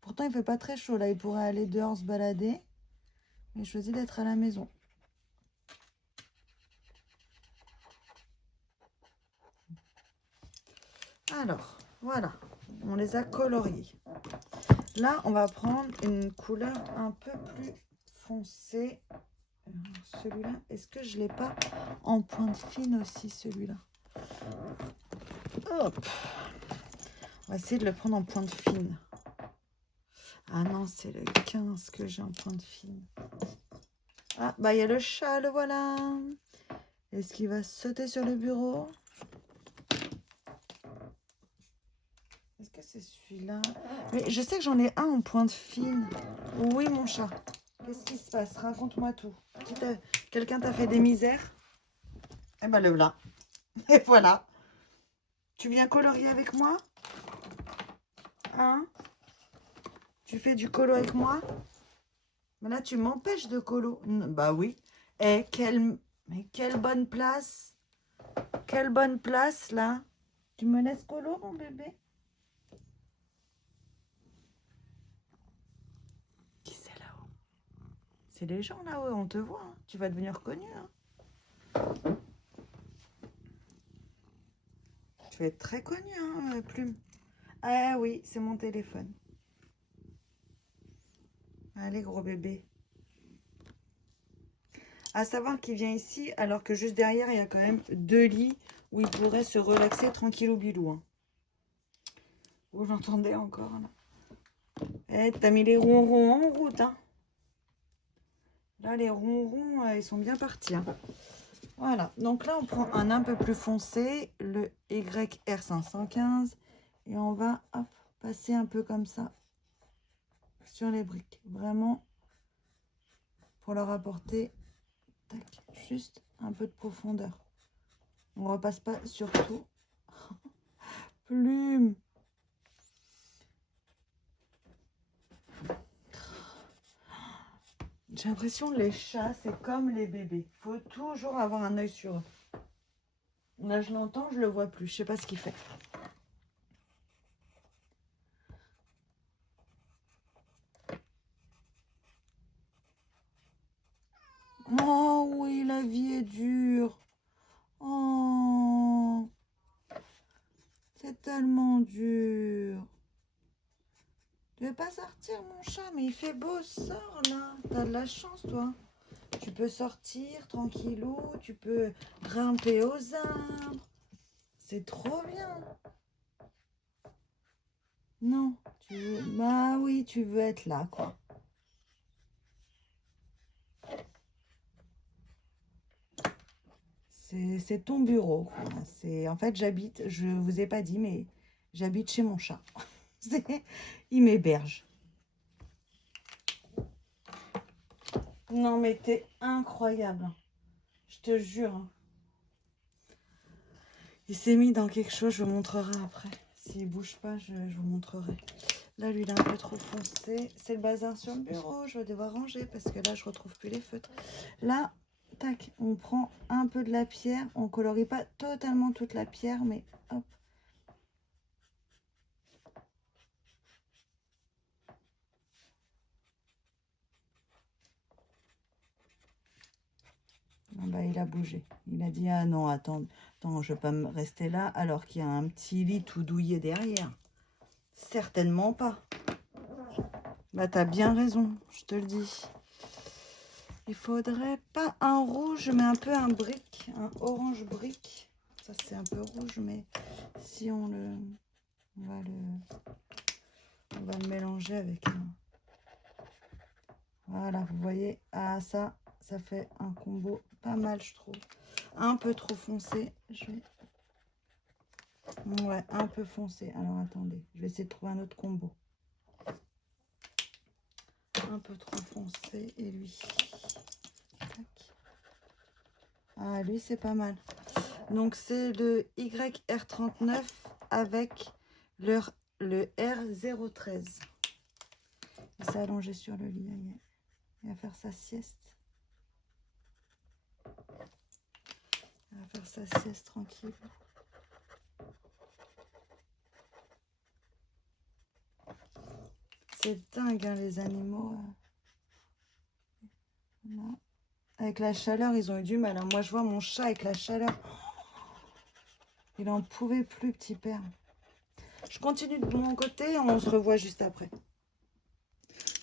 Pourtant, il fait pas très chaud, là. Il pourrait aller dehors se balader. Mais je choisis d'être à la maison. Alors, voilà. On les a coloriés. Là, on va prendre une couleur un peu plus foncée. Celui-là, est-ce que je ne l'ai pas en pointe fine aussi, celui-là? Hop. On va essayer de le prendre en pointe fine. Ah non, c'est le 15 que j'ai en pointe fine. Ah, bah il y a le chat, le voilà. Est-ce qu'il va sauter sur le bureau? Est-ce que c'est celui-là? Mais je sais que j'en ai un en pointe fine. Oui, mon chat. Qu'est-ce qui se passe? Raconte-moi tout. Quelqu'un t'a fait des misères? Eh ben le voilà. Et voilà. Tu viens colorier avec moi? Hein? Tu fais du colo avec moi? Mais là, tu m'empêches de colo. Bah oui. Eh, mais quelle bonne place. Quelle bonne place, là. Tu me laisses colo, mon bébé? Qui c'est là-haut? C'est les gens là-haut, on te voit. Hein. Tu vas devenir connu. Hein. Tu vas être très connu, hein, Plume. Ah oui, c'est mon téléphone. Allez, gros bébé. À savoir qu'il vient ici, alors que juste derrière, il y a quand même 2 lits où il pourrait se relaxer tranquillou bilou. Hein. Vous l'entendez encore, là? Eh, t'as mis les ronrons en route, hein. Là, les ronrons, ils sont bien partis. Hein. Voilà. Donc là, on prend un peu plus foncé, le YR515. Et on va hop, passer un peu comme ça sur les briques. Vraiment, pour leur apporter tac, juste un peu de profondeur. On ne repasse pas sur tout. Plume. J'ai l'impression que les chats, c'est comme les bébés. Il faut toujours avoir un œil sur eux. Là, je l'entends, je le vois plus. Je sais pas ce qu'il fait. tellement dur. Tu veux pas sortir, mon chat? Mais il fait beau, sors là. T'as de la chance, toi. Tu peux sortir tranquillou, tu peux grimper aux arbres. C'est trop bien. Non, tu veux... Bah oui, tu veux être là, quoi. C'est ton bureau, quoi. En fait, j'habite, je vous ai pas dit, mais j'habite chez mon chat. Il m'héberge. Non, mais t'es incroyable. Je te jure. Il s'est mis dans quelque chose, je vous montrerai après. S'il bouge pas, je vous montrerai. Là, lui, il est un peu trop foncé. C'est le bazar sur le bureau. Je vais devoir ranger parce que là, je retrouve plus les feutres. Là, tac, on prend un peu de la pierre. On colorie pas totalement toute la pierre, mais hop. Ah bah, il a bougé. Il a dit, ah non, attends, je vais pas me rester là alors qu'il y a un petit lit tout douillet derrière. Certainement pas. Bah, t'as bien raison, je te le dis. Il faudrait pas un rouge, mais un peu un brique, un orange brique. Ça, c'est un peu rouge, mais si on va le mélanger avec un... Voilà, vous voyez, ah ça fait un combo pas mal, je trouve. Un peu trop foncé, ouais, un peu foncé. Alors, attendez, je vais essayer de trouver un autre combo. Un peu trop foncé, et lui... Tac. Ah, lui, c'est pas mal. Donc, c'est le YR39 avec le R013. Il s'est allongé sur le lit. Il va faire sa sieste. Il va faire sa sieste tranquille. C'est dingue, hein, les animaux. Non. Avec la chaleur, ils ont eu du mal. Hein. Moi, je vois mon chat avec la chaleur. Il n'en pouvait plus, petit père. Je continue de mon côté. On se revoit juste après.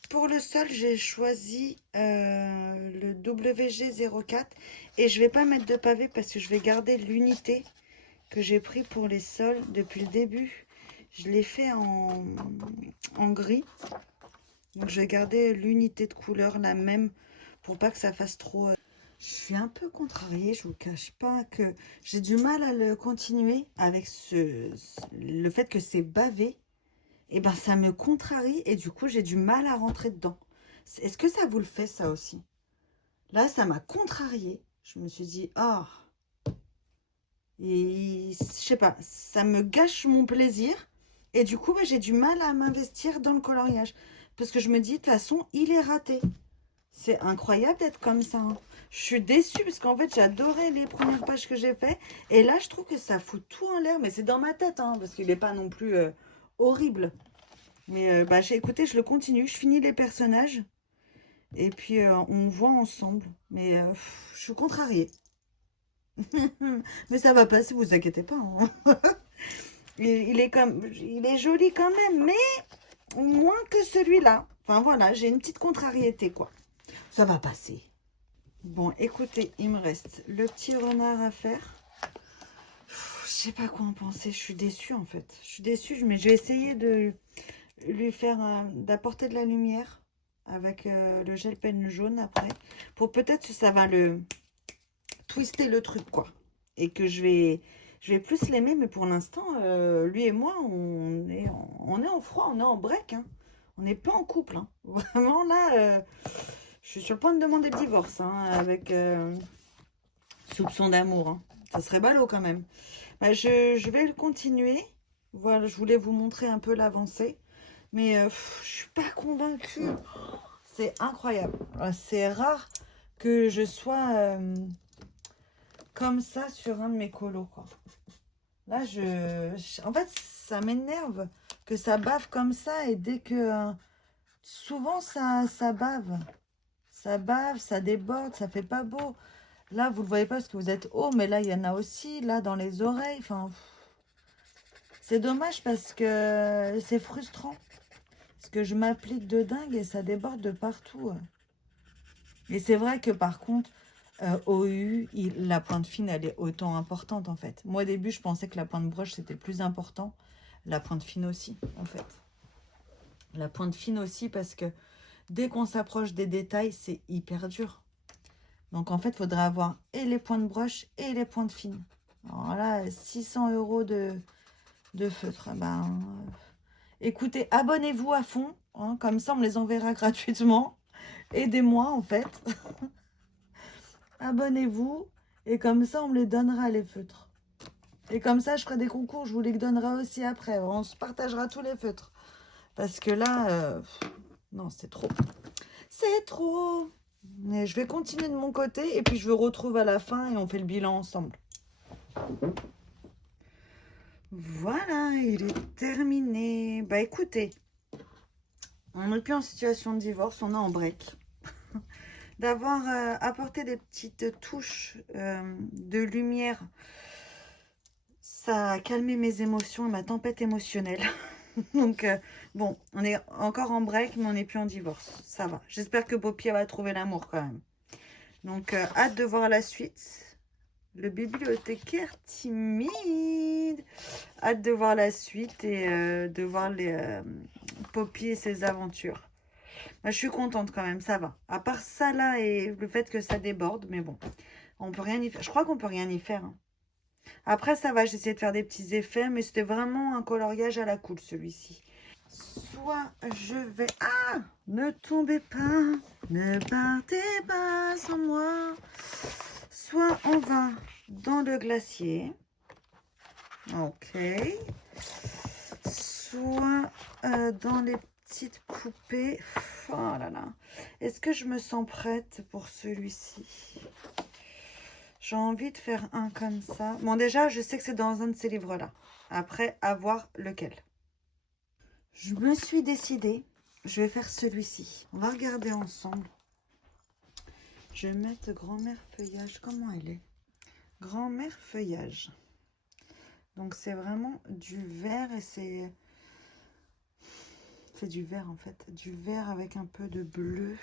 Pour le sol, j'ai choisi le WG04. Et je ne vais pas mettre de pavé parce que je vais garder l'unité que j'ai pris pour les sols depuis le début. Je l'ai fait en gris. Donc, je vais garder l'unité de couleur la même pour pas que ça fasse trop... Je suis un peu contrariée, je vous cache pas que j'ai du mal à le continuer avec le fait que c'est bavé. Et ben ça me contrarie et du coup j'ai du mal à rentrer dedans. Est-ce que ça vous le fait ça aussi? Là ça m'a contrariée. Je me suis dit oh, et je sais pas, ça me gâche mon plaisir et du coup bah, j'ai du mal à m'investir dans le coloriage parce que je me dis de toute façon il est raté. C'est incroyable d'être comme ça. Hein. Je suis déçue parce qu'en fait, j'adorais les premières pages que j'ai fait. Et là, je trouve que ça fout tout en l'air. Mais c'est dans ma tête, hein, parce qu'il n'est pas non plus horrible. Mais bah, écoutez, je le continue. Je finis les personnages. Et puis, on voit ensemble. Mais je suis contrariée. Mais ça va passer, vous inquiétez pas. Hein. il est joli quand même, mais moins que celui-là. Enfin, voilà, j'ai une petite contrariété, quoi. Ça va passer. Bon, écoutez, il me reste le petit renard à faire. Je sais pas quoi en penser. Je suis déçue, en fait. Je suis déçue, mais je vais essayer de lui faire... d'apporter de la lumière avec le gel peigne jaune après. Pour peut-être que ça va le... twister le truc, quoi. Et que je vais plus l'aimer. Mais pour l'instant, lui et moi, on est en froid, on est en break. Hein. On n'est pas en couple. Hein. Vraiment, là... je suis sur le point de demander le divorce, hein, avec soupçon d'amour. Hein. Ça serait ballot quand même. Bah, je vais le continuer. Voilà, je voulais vous montrer un peu l'avancée. Mais je suis pas convaincue. C'est incroyable. C'est rare que je sois comme ça sur un de mes colos. Quoi. Là, en fait, ça m'énerve que ça bave comme ça. Et dès que... souvent, ça bave. Ça bave, ça déborde, ça fait pas beau. Là, vous le voyez pas parce que vous êtes haut, mais là, il y en a aussi. Là, dans les oreilles. Enfin, C'est dommage parce que c'est frustrant. Parce que je m'applique de dingue et ça déborde de partout. Et c'est vrai que par contre, OU, la pointe fine, elle est autant importante en fait. Moi au début, je pensais que la pointe broche, c'était le plus important. La pointe fine aussi, en fait. La pointe fine aussi parce que dès qu'on s'approche des détails, c'est hyper dur. Donc en fait, il faudrait avoir et les pointes broche et les pointes fines. Alors là, 600 € de feutre. Ben, écoutez, abonnez-vous à fond. Hein, comme ça, on me les enverra gratuitement. Aidez-moi en fait. Abonnez-vous. Et comme ça, on me les donnera les feutres. Et comme ça, je ferai des concours. Je vous les donnerai aussi après. On se partagera tous les feutres. Parce que là, non, c'est trop. C'est trop. Mais je vais continuer de mon côté. Et puis, je vous retrouve à la fin et on fait le bilan ensemble. Voilà, il est terminé. Bah écoutez, on n'est plus en situation de divorce, on est en break. D'avoir apporté des petites touches de lumière, ça a calmé mes émotions et ma tempête émotionnelle. Donc bon, on est encore en break, mais on n'est plus en divorce. Ça va. J'espère que Poppy va trouver l'amour quand même. Donc hâte de voir la suite. Le bibliothécaire timide. Hâte de voir la suite et de voir les Poppy et ses aventures. Moi, je suis contente quand même, ça va. À part ça là et le fait que ça déborde, mais bon, on peut rien y faire. Je crois qu'on peut rien y faire. Hein. Après, ça va, j'ai essayé de faire des petits effets, mais c'était vraiment un coloriage à la cool celui-ci. Soit je vais... Ah! Ne tombez pas, ne partez pas sans moi. Soit on va dans le glacier. Ok. Soit dans les petites poupées. Oh là là. Est-ce que je me sens prête pour celui-ci? J'ai envie de faire un comme ça. Bon, déjà, je sais que c'est dans un de ces livres-là. Après, à voir lequel. Je me suis décidée. Je vais faire celui-ci. On va regarder ensemble. Je vais mettre grand-mère feuillage. Comment elle est? Grand-mère feuillage. Donc, c'est vraiment du vert et c'est... C'est du vert en fait. Du vert avec un peu de bleu.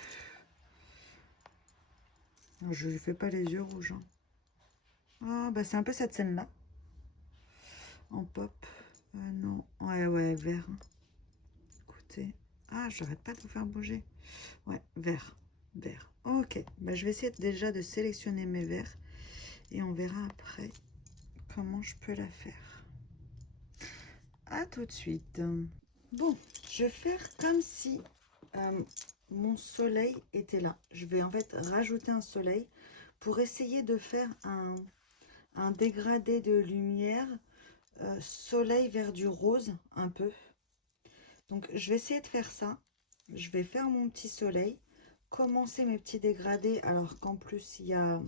Je lui fais pas les yeux rouges. Hein. Ah, bah c'est un peu cette scène-là. En pop. Non. Ouais, vert. Écoutez. Ah, j'arrête pas de vous faire bouger. Ouais, vert. Vert. Ok. Bah, je vais essayer déjà de sélectionner mes verts. Et on verra après comment je peux la faire. À tout de suite. Bon, je vais faire comme si mon soleil était là. Je vais en fait rajouter un soleil pour essayer de faire un dégradé de lumière soleil vers du rose un peu. Donc je vais essayer de faire ça. Je vais faire mon petit soleil, commencer mes petits dégradés alors qu'en plus il y a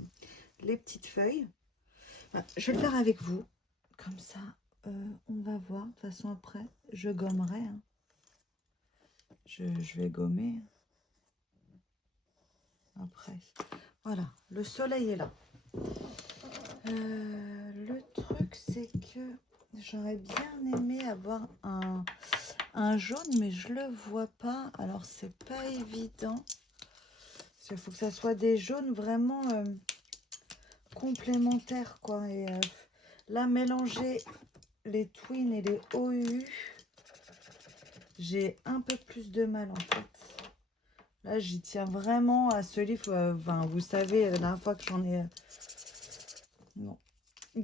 les petites feuilles. Voilà, je vais le faire avec vous. Comme ça, on va voir. De toute façon après, je gommerai. Hein. Je vais gommer. Après, voilà, le soleil est là. Le truc, c'est que j'aurais bien aimé avoir un jaune, mais je le vois pas. Alors, c'est pas évident. Il faut que ça soit des jaunes vraiment complémentaires, quoi. Et là, mélanger les twins et les OU, j'ai un peu plus de mal, en fait. Là, j'y tiens vraiment à ce livre. Enfin, vous savez, la dernière fois que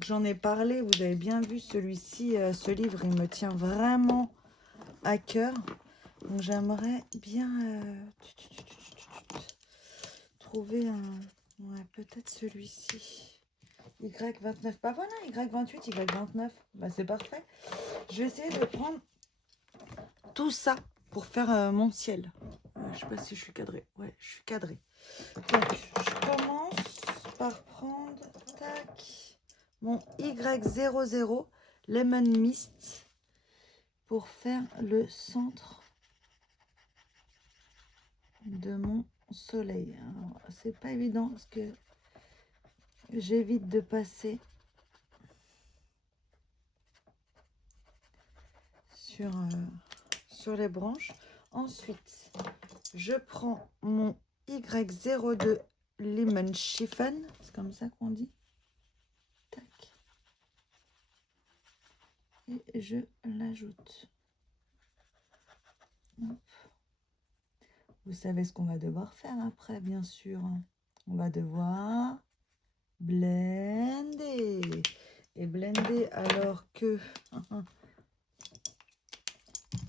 j'en ai parlé, vous avez bien vu celui-ci, ce livre, il me tient vraiment à cœur. Donc, j'aimerais bien trouver un... Ouais, peut-être celui-ci. Y29. Bah voilà, Y28, Y29. Bah, c'est parfait. Je vais essayer de prendre tout ça pour faire mon ciel. Je sais pas si je suis cadrée. Ouais, je suis cadrée. Donc, je commence par prendre tac, mon Y00 Lemon Mist pour faire le centre de mon soleil. C'est pas évident parce que j'évite de passer sur les branches. Ensuite, je prends mon Y02 Lemon Chiffon. C'est comme ça qu'on dit. Tac. Et je l'ajoute. Vous savez ce qu'on va devoir faire après, bien sûr. On va devoir blender. Et blender alors que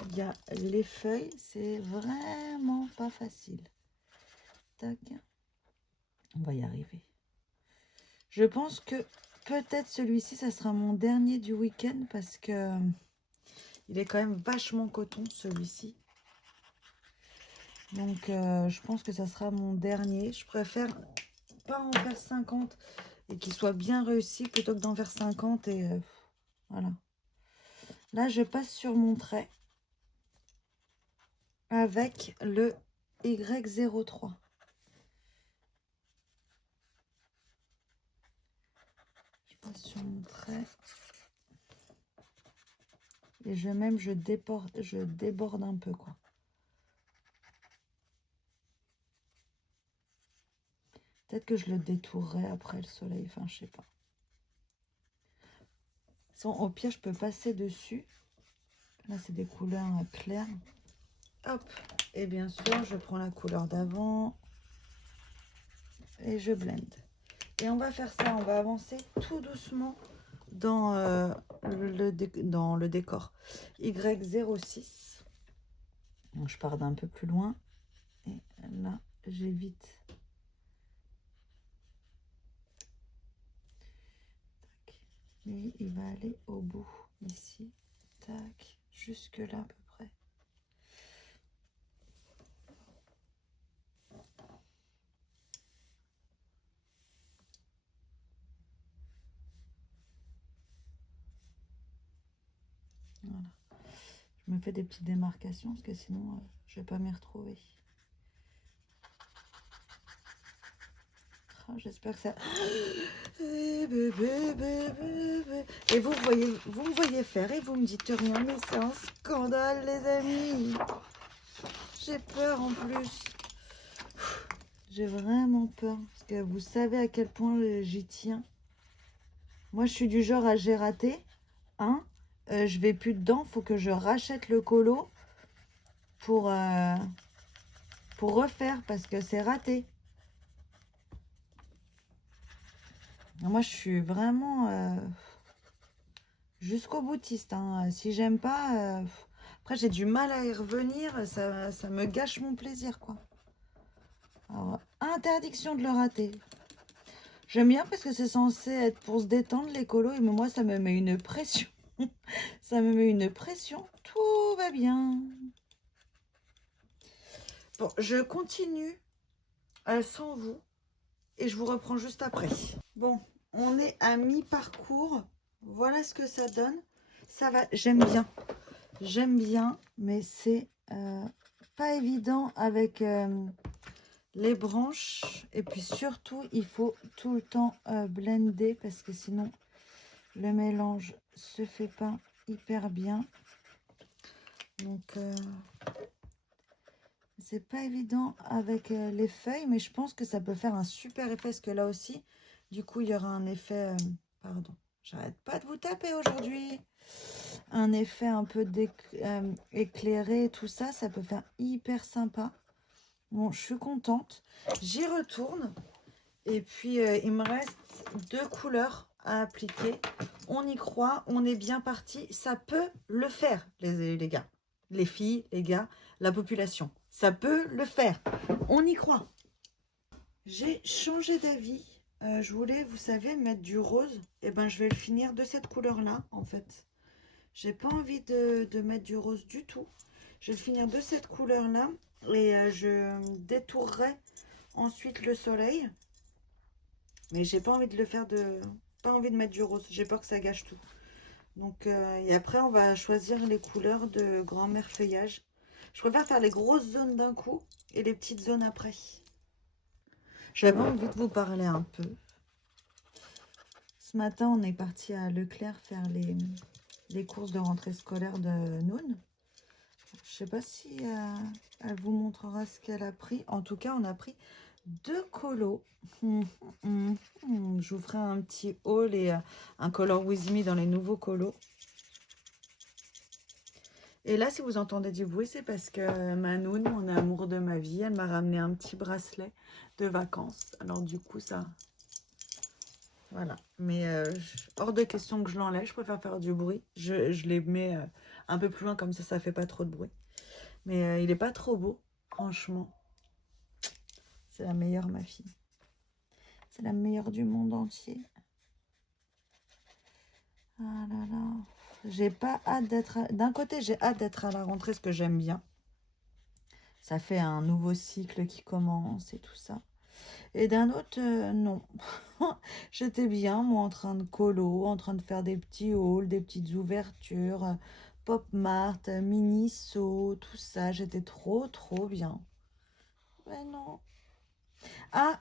il y a les feuilles, c'est vraiment pas facile. Tac. On va y arriver. Je pense que peut-être celui-ci, ça sera mon dernier du week-end parce que il est quand même vachement coton, celui-ci. Donc, je pense que ça sera mon dernier. Je préfère pas en faire 50 et qu'il soit bien réussi plutôt que d'en faire 50 et voilà. Là, je passe sur mon trait avec le Y03. Je passe sur mon trait et je déborde un peu, quoi. Peut-être que je le détournerai après le soleil, enfin, je sais pas. Au pire, je peux passer dessus. Là, c'est des couleurs claires. Hop. Et bien sûr, je prends la couleur d'avant et je blende. Et on va faire ça, on va avancer tout doucement dans, dans le décor. Y06. Donc, je pars d'un peu plus loin. Et là, j'évite. Et il va aller au bout, ici. Tac, jusque là à peu près. Voilà. Je me fais des petites démarcations parce que sinon, je vais pas m'y retrouver. Oh, j'espère que ça... Et vous me voyez faire et vous me dites rien, mais c'est un scandale, les amis. J'ai peur en plus. J'ai vraiment peur parce que vous savez à quel point j'y tiens. Moi, je suis du genre à j'ai raté. Hein, je vais plus dedans. Faut que je rachète le colo pour refaire parce que c'est raté. Moi, je suis vraiment jusqu'au boutiste. Hein. Si j'aime pas, après j'ai du mal à y revenir. Ça me gâche mon plaisir, quoi. Alors, interdiction de le rater. J'aime bien parce que c'est censé être pour se détendre les colos, mais moi ça me met une pression. Ça me met une pression. Tout va bien. Bon, je continue sans vous et je vous reprends juste après. Bon, on est à mi-parcours. Voilà ce que ça donne. Ça va, j'aime bien. J'aime bien, mais c'est pas évident avec les branches. Et puis surtout, il faut tout le temps blender parce que sinon, le mélange se fait pas hyper bien. Donc, c'est pas évident avec les feuilles, mais je pense que ça peut faire un super effet. Parce que là aussi, du coup, il y aura un effet... pardon, j'arrête pas de vous taper aujourd'hui. Un effet un peu éclairé, tout ça, ça peut faire hyper sympa. Bon, je suis contente. J'y retourne. Et puis, il me reste 2 couleurs à appliquer. On y croit, on est bien parti. Ça peut le faire, les gars. Les filles, les gars, la population. Ça peut le faire. On y croit. J'ai changé d'avis. Je voulais, vous savez, mettre du rose. Et ben, je vais le finir de cette couleur-là, en fait. J'ai pas envie de mettre du rose du tout. Je vais le finir de cette couleur-là. Et je détournerai ensuite le soleil. Mais j'ai pas envie de le faire pas envie de mettre du rose. J'ai peur que ça gâche tout. Donc, et après, on va choisir les couleurs de grand-mère feuillage. Je préfère faire les grosses zones d'un coup et les petites zones après. J'avais envie de vous parler un peu. Ce matin, on est parti à Leclerc faire les courses de rentrée scolaire de Noun. Je sais pas si elle vous montrera ce qu'elle a pris. En tout cas, on a pris 2 colos. Je vous ferai un petit haul et un Color With Me dans les nouveaux colos. Et là, si vous entendez du bruit, c'est parce que Manoun, mon amour de ma vie, elle m'a ramené un petit bracelet de vacances. Alors du coup, ça... Voilà. Mais hors de question que je l'enlève, je préfère faire du bruit. Je les mets un peu plus loin, comme ça fait pas trop de bruit. Mais il est pas trop beau, franchement. C'est la meilleure, ma fille. C'est la meilleure du monde entier. Ah là là. J'ai pas hâte d'être... D'un côté, j'ai hâte d'être à la rentrée, ce que j'aime bien. Ça fait un nouveau cycle qui commence et tout ça. Et d'un autre, non. J'étais bien, moi, en train de colo, en train de faire des petits hauls, des petites ouvertures, Pop Mart, Miniso, tout ça. J'étais trop bien. Mais non. Ah,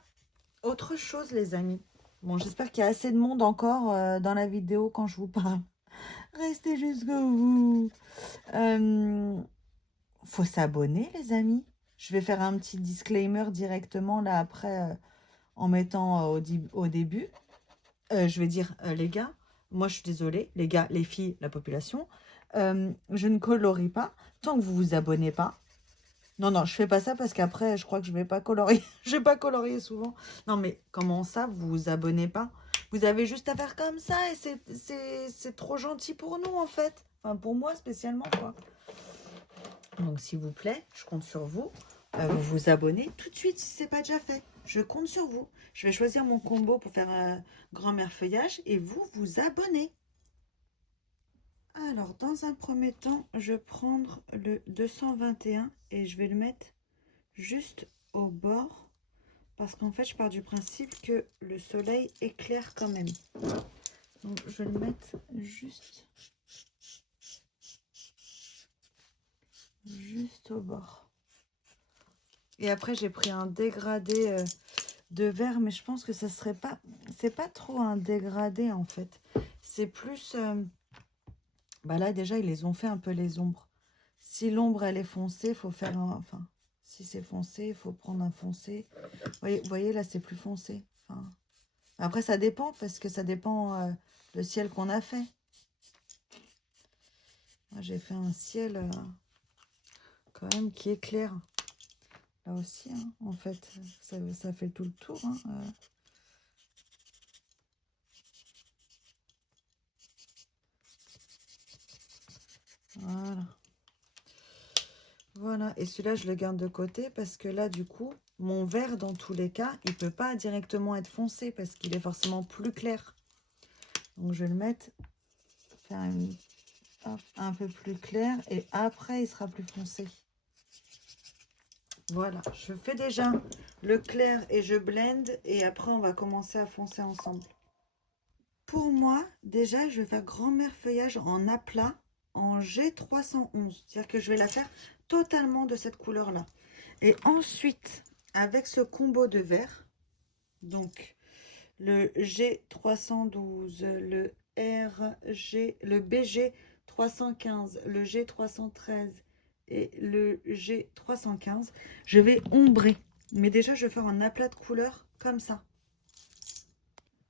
autre chose, les amis. Bon, j'espère qu'il y a assez de monde encore dans la vidéo quand je vous parle. Restez jusqu'au bout. Faut s'abonner, les amis. Je vais faire un petit disclaimer directement là après en mettant au début. Je vais dire, les gars, moi je suis désolée, les gars, les filles, la population, je ne colorie pas tant que vous vous abonnez pas. Non, non, je fais pas ça parce qu'après, je crois que je vais pas colorier. Je vais pas colorier souvent. Non, mais comment ça, vous vous abonnez pas? Vous avez juste à faire comme ça et c'est trop gentil pour nous, en fait. Enfin, pour moi, spécialement, quoi. Donc, s'il vous plaît, je compte sur vous. Vous vous abonnez tout de suite si ce n'est pas déjà fait. Je compte sur vous. Je vais choisir mon combo pour faire un grand-mère feuillage et vous vous abonnez. Alors, dans un premier temps, je vais prendre le 221 et je vais le mettre juste au bord parce qu'en fait, je pars du principe que le soleil éclaire quand même. Donc, je vais le mettre juste au bord. Et après, j'ai pris un dégradé de vert, mais je pense que ça serait pas... C'est pas trop un dégradé, en fait. C'est plus... Bah là, déjà, ils les ont fait un peu, les ombres. Si l'ombre, elle est foncée, il faut faire un... Enfin, si c'est foncé, il faut prendre un foncé. Vous voyez là, c'est plus foncé. Enfin... Après, ça dépend, parce que ça dépend le ciel qu'on a fait. Moi, j'ai fait un ciel quand même qui est clair. Là aussi, hein, en fait, ça fait tout le tour. Hein, Voilà. Voilà. Et celui-là, je le garde de côté parce que là, du coup, mon vert, dans tous les cas, il ne peut pas directement être foncé parce qu'il est forcément plus clair. Donc, je vais le mettre, faire un peu plus clair et après, il sera plus foncé. Voilà. Je fais déjà le clair et je blende et après, on va commencer à foncer ensemble. Pour moi, déjà, je vais faire grand-mère feuillage en aplat en G311. C'est-à-dire que je vais la faire totalement de cette couleur-là. Et ensuite, avec ce combo de vert, donc le G312, le RG, le BG315, le G313 et le G315, je vais ombrer. Mais déjà, je vais faire un aplat de couleurs comme ça.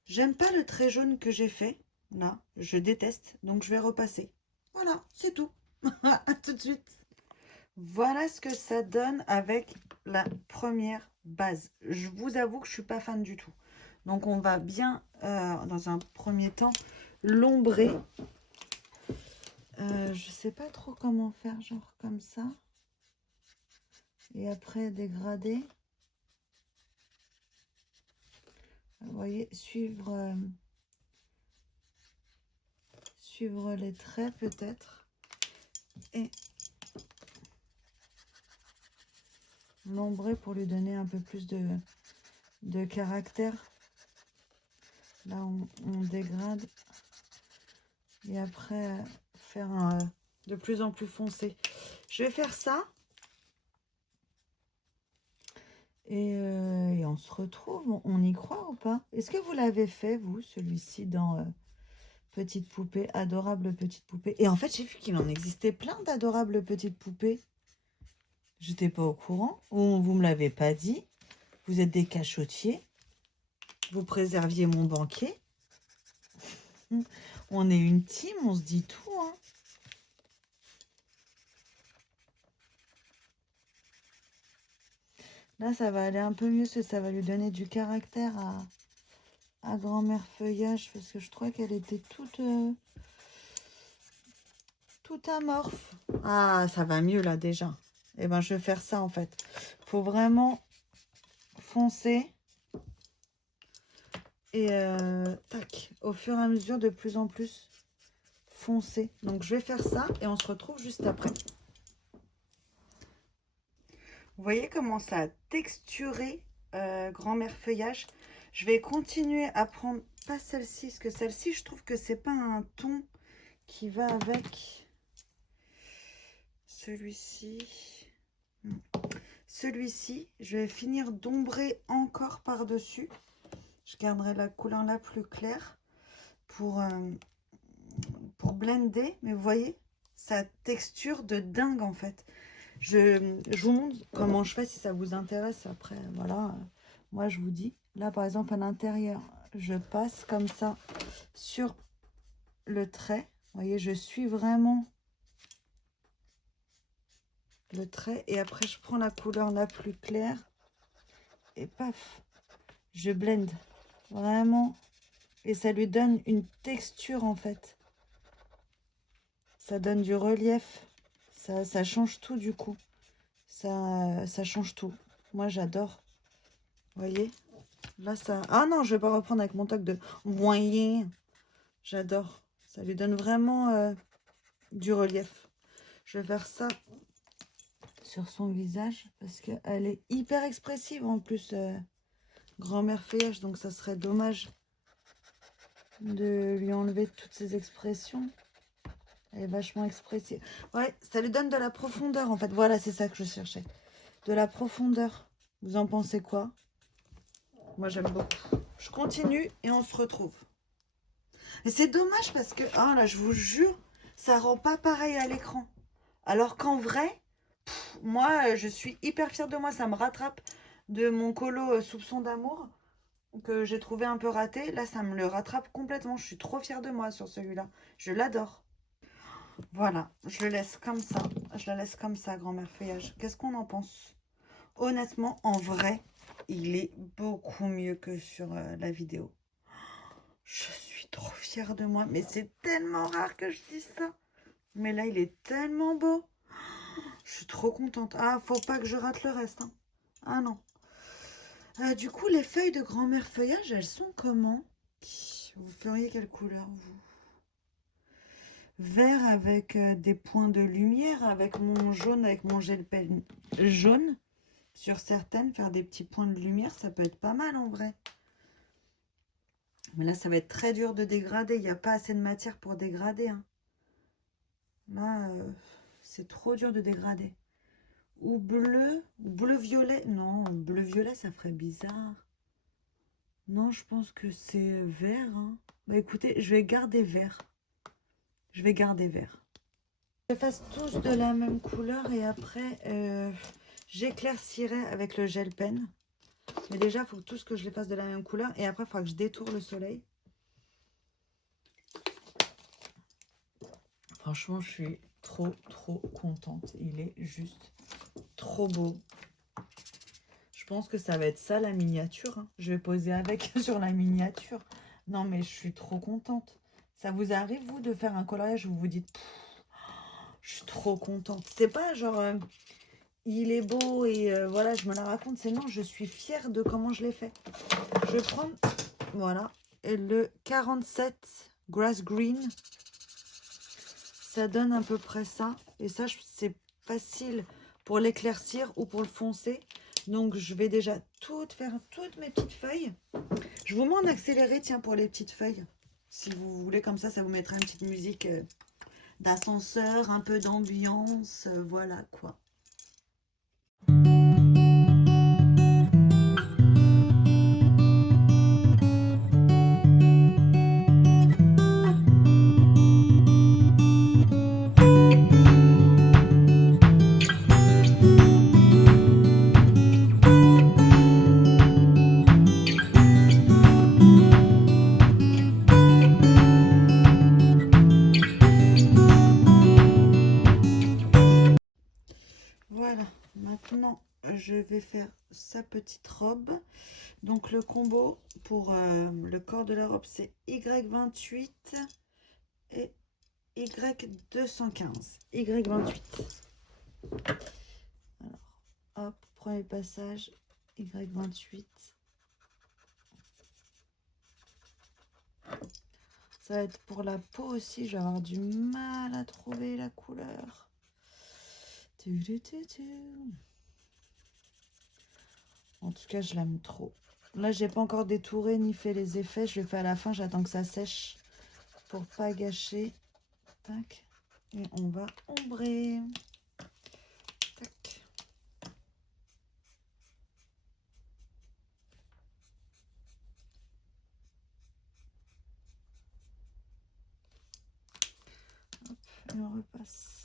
J'aime pas le trait jaune que j'ai fait, là, je déteste, donc je vais repasser. Voilà, c'est tout. À tout de suite. Voilà ce que ça donne avec la première base. Je vous avoue que je suis pas fan du tout. Donc on va bien, dans un premier temps, l'ombrer. Je sais pas trop comment faire, genre comme ça. Et après dégrader. Vous voyez, suivre les traits peut-être. Et l'ombrer pour lui donner un peu plus de caractère. Là, on dégrade. Et après, faire de plus en plus foncé. Je vais faire ça. Et on se retrouve. On y croit ou pas? Est-ce que vous l'avez fait, vous, celui-ci, dans Petite poupée, adorable petite poupée. Et en fait, j'ai vu qu'il en existait plein d'adorables petites poupées. J'étais pas au courant. Ou vous me l'avez pas dit. Vous êtes des cachotiers. Vous préserviez mon banquier. On est une team, on se dit tout, hein. Là, ça va aller un peu mieux, parce que ça va lui donner du caractère à grand-mère Feuillage, parce que je crois qu'elle était toute amorphe. Ah, ça va mieux là déjà. Eh ben, je vais faire ça en fait. Faut vraiment foncer. Et tac, au fur et à mesure, de plus en plus foncer. Donc, je vais faire ça et on se retrouve juste après. Vous voyez comment ça a texturé grand-mère Feuillage. Je vais continuer à prendre, pas celle-ci, parce que celle-ci, je trouve que c'est pas un ton qui va avec celui-ci. Celui-ci, je vais finir d'ombrer encore par-dessus. Je garderai la couleur la plus claire pour blender. Mais vous voyez, sa texture de dingue en fait. Je vous montre comment je fais si ça vous intéresse. Après, voilà, moi je vous dis. Là, par exemple, à l'intérieur, je passe comme ça sur le trait. Vous voyez, je suis vraiment le trait. Et après, je prends la couleur la plus claire. Et paf, je blende. Vraiment. Et ça lui donne une texture, en fait. Ça donne du relief. Ça change tout, du coup. Ça change tout. Moi, j'adore. Vous voyez? Là, ça... Ah non, je vais pas reprendre avec mon toc de moyen. J'adore. Ça lui donne vraiment du relief. Je vais faire ça sur son visage parce qu'elle est hyper expressive en plus, grand-mère Feuillage. Donc, ça serait dommage de lui enlever toutes ses expressions. Elle est vachement expressive. Ouais, ça lui donne de la profondeur en fait. Voilà, c'est ça que je cherchais. De la profondeur. Vous en pensez quoi? Moi, j'aime beaucoup. Je continue et on se retrouve. Et c'est dommage parce que, ah là, je vous jure, ça rend pas pareil à l'écran. Alors qu'en vrai, moi, je suis hyper fière de moi. Ça me rattrape de mon colo soupçon d'amour que j'ai trouvé un peu raté. Là, ça me le rattrape complètement. Je suis trop fière de moi sur celui-là. Je l'adore. Voilà, je le laisse comme ça. Je la laisse comme ça, grand-mère Feuillage. Qu'est-ce qu'on en pense? Honnêtement, en vrai, il est beaucoup mieux que sur la vidéo. Je suis trop fière de moi. Mais c'est tellement rare que je dise ça. Mais là, il est tellement beau. Je suis trop contente. Ah, faut pas que je rate le reste, hein. Ah non. Du coup, les feuilles de grand-mère Feuillage, elles sont comment? Vous feriez quelle couleur, vous? Vert avec des points de lumière, avec mon jaune, avec mon gel pen jaune. Sur certaines, faire des petits points de lumière, ça peut être pas mal en vrai. Mais là, ça va être très dur de dégrader. Il n'y a pas assez de matière pour dégrader, hein. Là, c'est trop dur de dégrader. Ou bleu-violet. Non, bleu-violet, ça ferait bizarre. Non, je pense que c'est vert, hein. Bah écoutez, je vais garder vert. Je vais garder vert. Je fasse tous de la même couleur et après, j'éclaircirai avec le gel pen. Mais déjà, il faut tous que je les fasse de la même couleur. Et après, il faudra que je détourne le soleil. Franchement, je suis trop contente. Il est juste trop beau. Je pense que ça va être ça, la miniature, hein. Je vais poser avec sur la miniature. Non, mais je suis trop contente. Ça vous arrive, vous, de faire un coloriage où vous vous dites... Je suis trop contente. C'est pas genre... il est beau et voilà, je me la raconte. C'est non, je suis fière de comment je l'ai fait. Je vais prendre, voilà, le 47 Grass Green. Ça donne à peu près ça. Et ça, c'est facile pour l'éclaircir ou pour le foncer. Donc, je vais déjà faire toutes mes petites feuilles. Je vous mets en accéléré, tiens, pour les petites feuilles. Si vous voulez, comme ça vous mettra une petite musique d'ascenseur, un peu d'ambiance. Voilà, quoi. vais faire sa petite robe. Donc le combo pour le corps de la robe, c'est Y28 et Y215. Y28. Alors, hop, premier passage, Y28. Ça va être pour la peau aussi, je vais avoir du mal à trouver la couleur. En tout cas, je l'aime trop. Là, j'ai pas encore détouré ni fait les effets. Je le fais à la fin, j'attends que ça sèche pour pas gâcher. Tac. Et on va ombrer. Tac. Hop, et on repasse.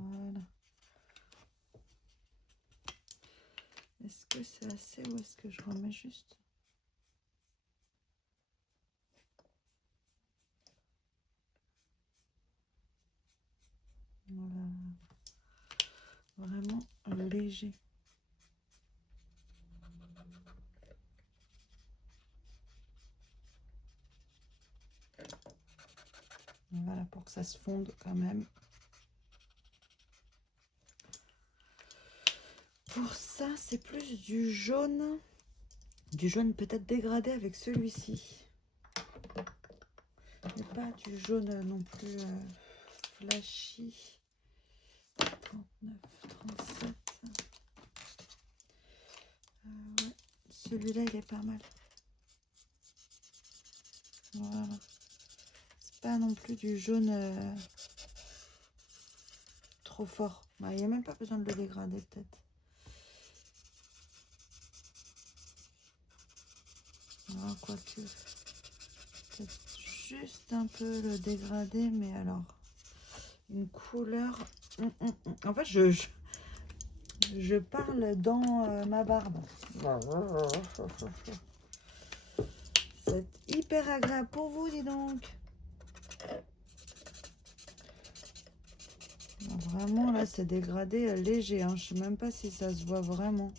Voilà. Est-ce que c'est assez ou est-ce que je remets juste? Voilà. Vraiment léger. Voilà, pour que ça se fonde quand même. Pour ça, c'est plus du jaune peut-être dégradé avec celui-ci. Et pas du jaune non plus flashy. 39, 37. Ouais. Celui-là, il est pas mal. Voilà. C'est pas non plus du jaune trop fort. Bah, il n'y a même pas besoin de le dégrader peut-être. Ah, quoique. Peut-être juste un peu le dégrader, mais alors. Une couleur. En fait, je parle dans ma barbe. C'est hyper agréable pour vous, dis donc. Vraiment, là, c'est dégradé léger. Hein. Je ne sais même pas si ça se voit vraiment.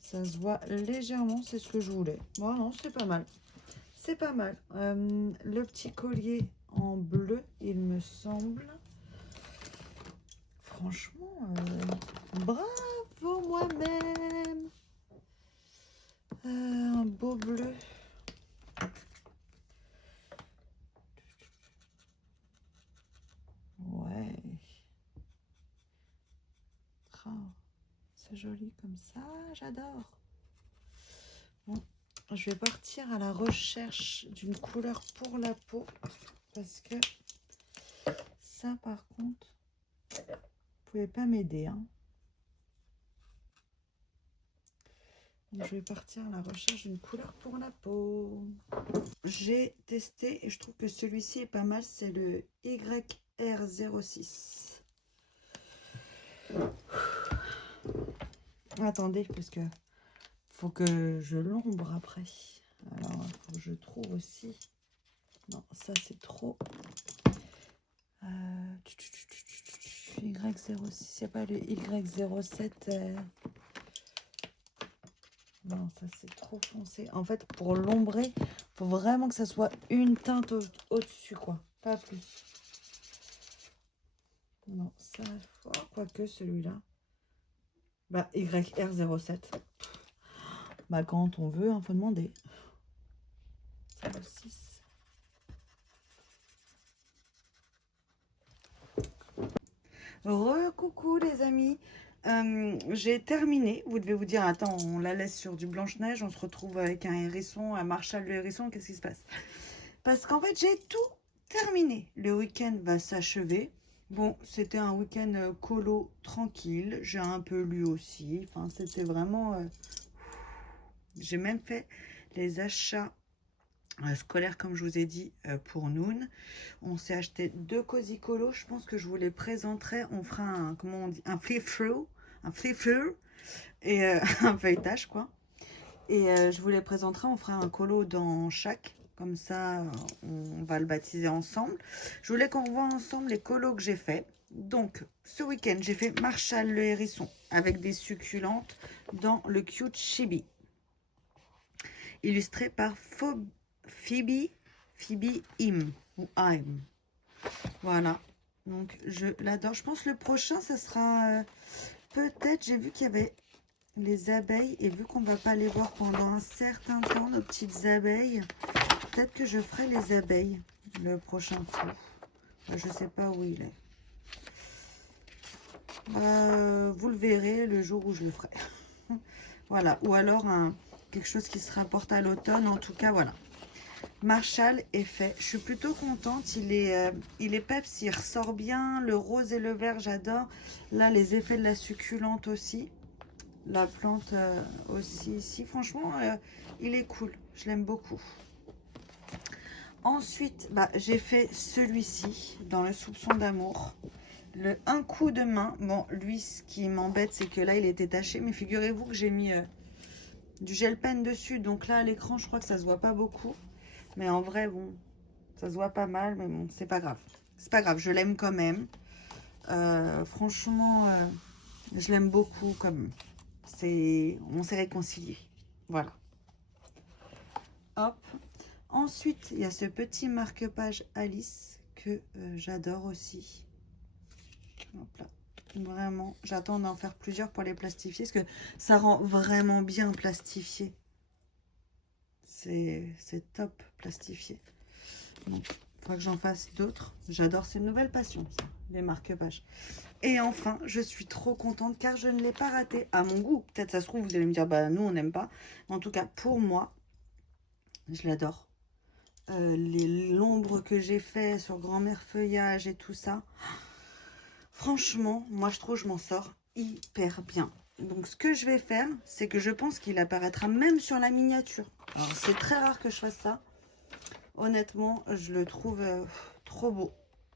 Ça se voit légèrement, c'est ce que je voulais. Bon, non, c'est pas mal. C'est pas mal. Le petit collier en bleu, il me semble. Franchement, bravo moi-même. Un beau bleu. Ouais. Oh, c'est joli comme ça, j'adore. Bon, je vais partir à la recherche d'une couleur pour la peau. Parce que ça, par contre, vous pouvez pas m'aider. Hein. Donc, je vais partir à la recherche d'une couleur pour la peau. J'ai testé et je trouve que celui-ci est pas mal. C'est le YR06. Attendez, parce que faut que je l'ombre après. Alors, il faut que je trouve aussi. Non, ça c'est trop. Y06, il n'y a pas le Y07. Non, ça c'est trop foncé. En fait, pour l'ombrer, il faut vraiment que ça soit une teinte au-dessus, quoi. Pas plus. Non, ça, oh, quoique celui-là. Bah, YR07. Bah, quand on veut, il faut demander. 06. Re-coucou les amis. J'ai terminé. Vous devez vous dire, attends, on la laisse sur du Blanche-Neige, on se retrouve avec un hérisson, un Marshall le hérisson, qu'est-ce qui se passe? Parce qu'en fait, j'ai tout terminé. Le week-end va s'achever. Bon, c'était un week-end colo tranquille. J'ai un peu lu aussi. Enfin, c'était vraiment... j'ai même fait les achats scolaire, comme je vous ai dit, pour Noon. On s'est acheté 2 Cozy Colo. Je pense que je vous les présenterai. On fera un, comment on dit, un flip-through. Un flip-through. Et un feuilletage, quoi. Et je vous les présenterai. On fera un colo dans chaque. Comme ça, on va le baptiser ensemble. Je voulais qu'on revoie ensemble les colos que j'ai fait. Donc, ce week-end, j'ai fait Marshall le hérisson avec des succulentes dans le Cute Chibi. Illustré par Phoebe Im ou Im. Voilà. Donc, je l'adore. Je pense que le prochain, ça sera peut-être, j'ai vu qu'il y avait les abeilles. Et vu qu'on ne va pas les voir pendant un certain temps, nos petites abeilles, peut-être que je ferai les abeilles le prochain coup. Je ne sais pas où il est. Vous le verrez le jour où je le ferai. Voilà. Ou alors quelque chose qui se rapporte à l'automne. En tout cas, voilà. Marshall est fait. Je suis plutôt contente. Il est peps, il ressort bien. Le rose et le vert, j'adore. Là, les effets de la succulente aussi. La plante aussi ici. Franchement, il est cool. Je l'aime beaucoup. Ensuite, j'ai fait celui-ci dans le soupçon d'amour. Le un coup de main. Bon, lui, ce qui m'embête, c'est que là, il était taché. Mais figurez-vous que j'ai mis du gel pen dessus. Donc là, à l'écran, je crois que ça se voit pas beaucoup. Mais en vrai, bon, ça se voit pas mal. Mais bon, c'est pas grave. C'est pas grave, je l'aime quand même. Franchement, je l'aime beaucoup. Comme on s'est réconciliés. Voilà. Hop. Ensuite, il y a ce petit marque-page Alice que j'adore aussi. Hop là. Vraiment, j'attends d'en faire plusieurs pour les plastifier parce que ça rend vraiment bien plastifié. C'est top plastifié. Donc, il faudra que j'en fasse d'autres. J'adore, c'est une nouvelle passion, ça, les marque-pages. Et enfin, je suis trop contente car je ne l'ai pas raté à mon goût. Peut-être ça se trouve, vous allez me dire, bah nous on n'aime pas. En tout cas, pour moi, je l'adore. L'ombre que j'ai fait sur grand-mère feuillage et tout ça. Franchement, moi je trouve que je m'en sors hyper bien. Donc ce que je vais faire, c'est que je pense qu'il apparaîtra même sur la miniature. Alors c'est très rare que je fasse ça. Honnêtement, je le trouve trop beau.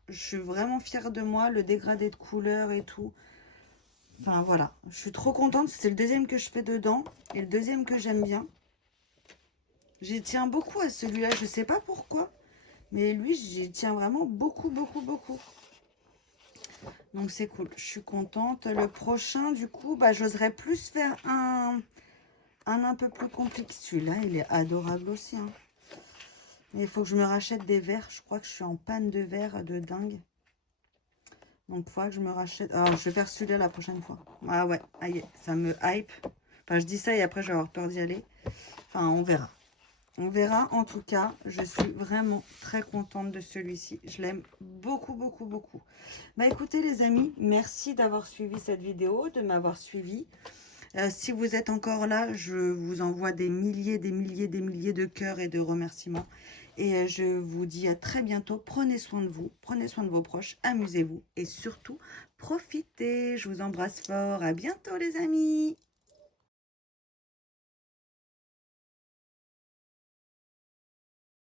Je suis vraiment fière de moi, le dégradé de couleurs et tout. Enfin voilà, je suis trop contente. C'est le deuxième que je fais dedans et le deuxième que j'aime bien. J'y tiens beaucoup à celui-là, je sais pas pourquoi. Mais lui, j'y tiens vraiment beaucoup, beaucoup, beaucoup. Donc c'est cool, je suis contente. Le prochain, du coup, j'oserais plus faire un peu plus compliqué. Celui-là, il est adorable aussi. Hein. Mais il faut que je me rachète des verres. Je crois que je suis en panne de verres de dingue. Donc il faudra que je me rachète. Alors je vais faire celui-là la prochaine fois. Ah ouais, aïe, ça me hype. Enfin, je dis ça et après je vais avoir peur d'y aller. Enfin, on verra. On verra. En tout cas, je suis vraiment très contente de celui-ci. Je l'aime beaucoup, beaucoup, beaucoup. Écoutez les amis, merci d'avoir suivi cette vidéo, de m'avoir suivi. Si vous êtes encore là, je vous envoie des milliers de cœurs et de remerciements. Et je vous dis à très bientôt. Prenez soin de vous, prenez soin de vos proches, amusez-vous et surtout, profitez. Je vous embrasse fort. À bientôt les amis.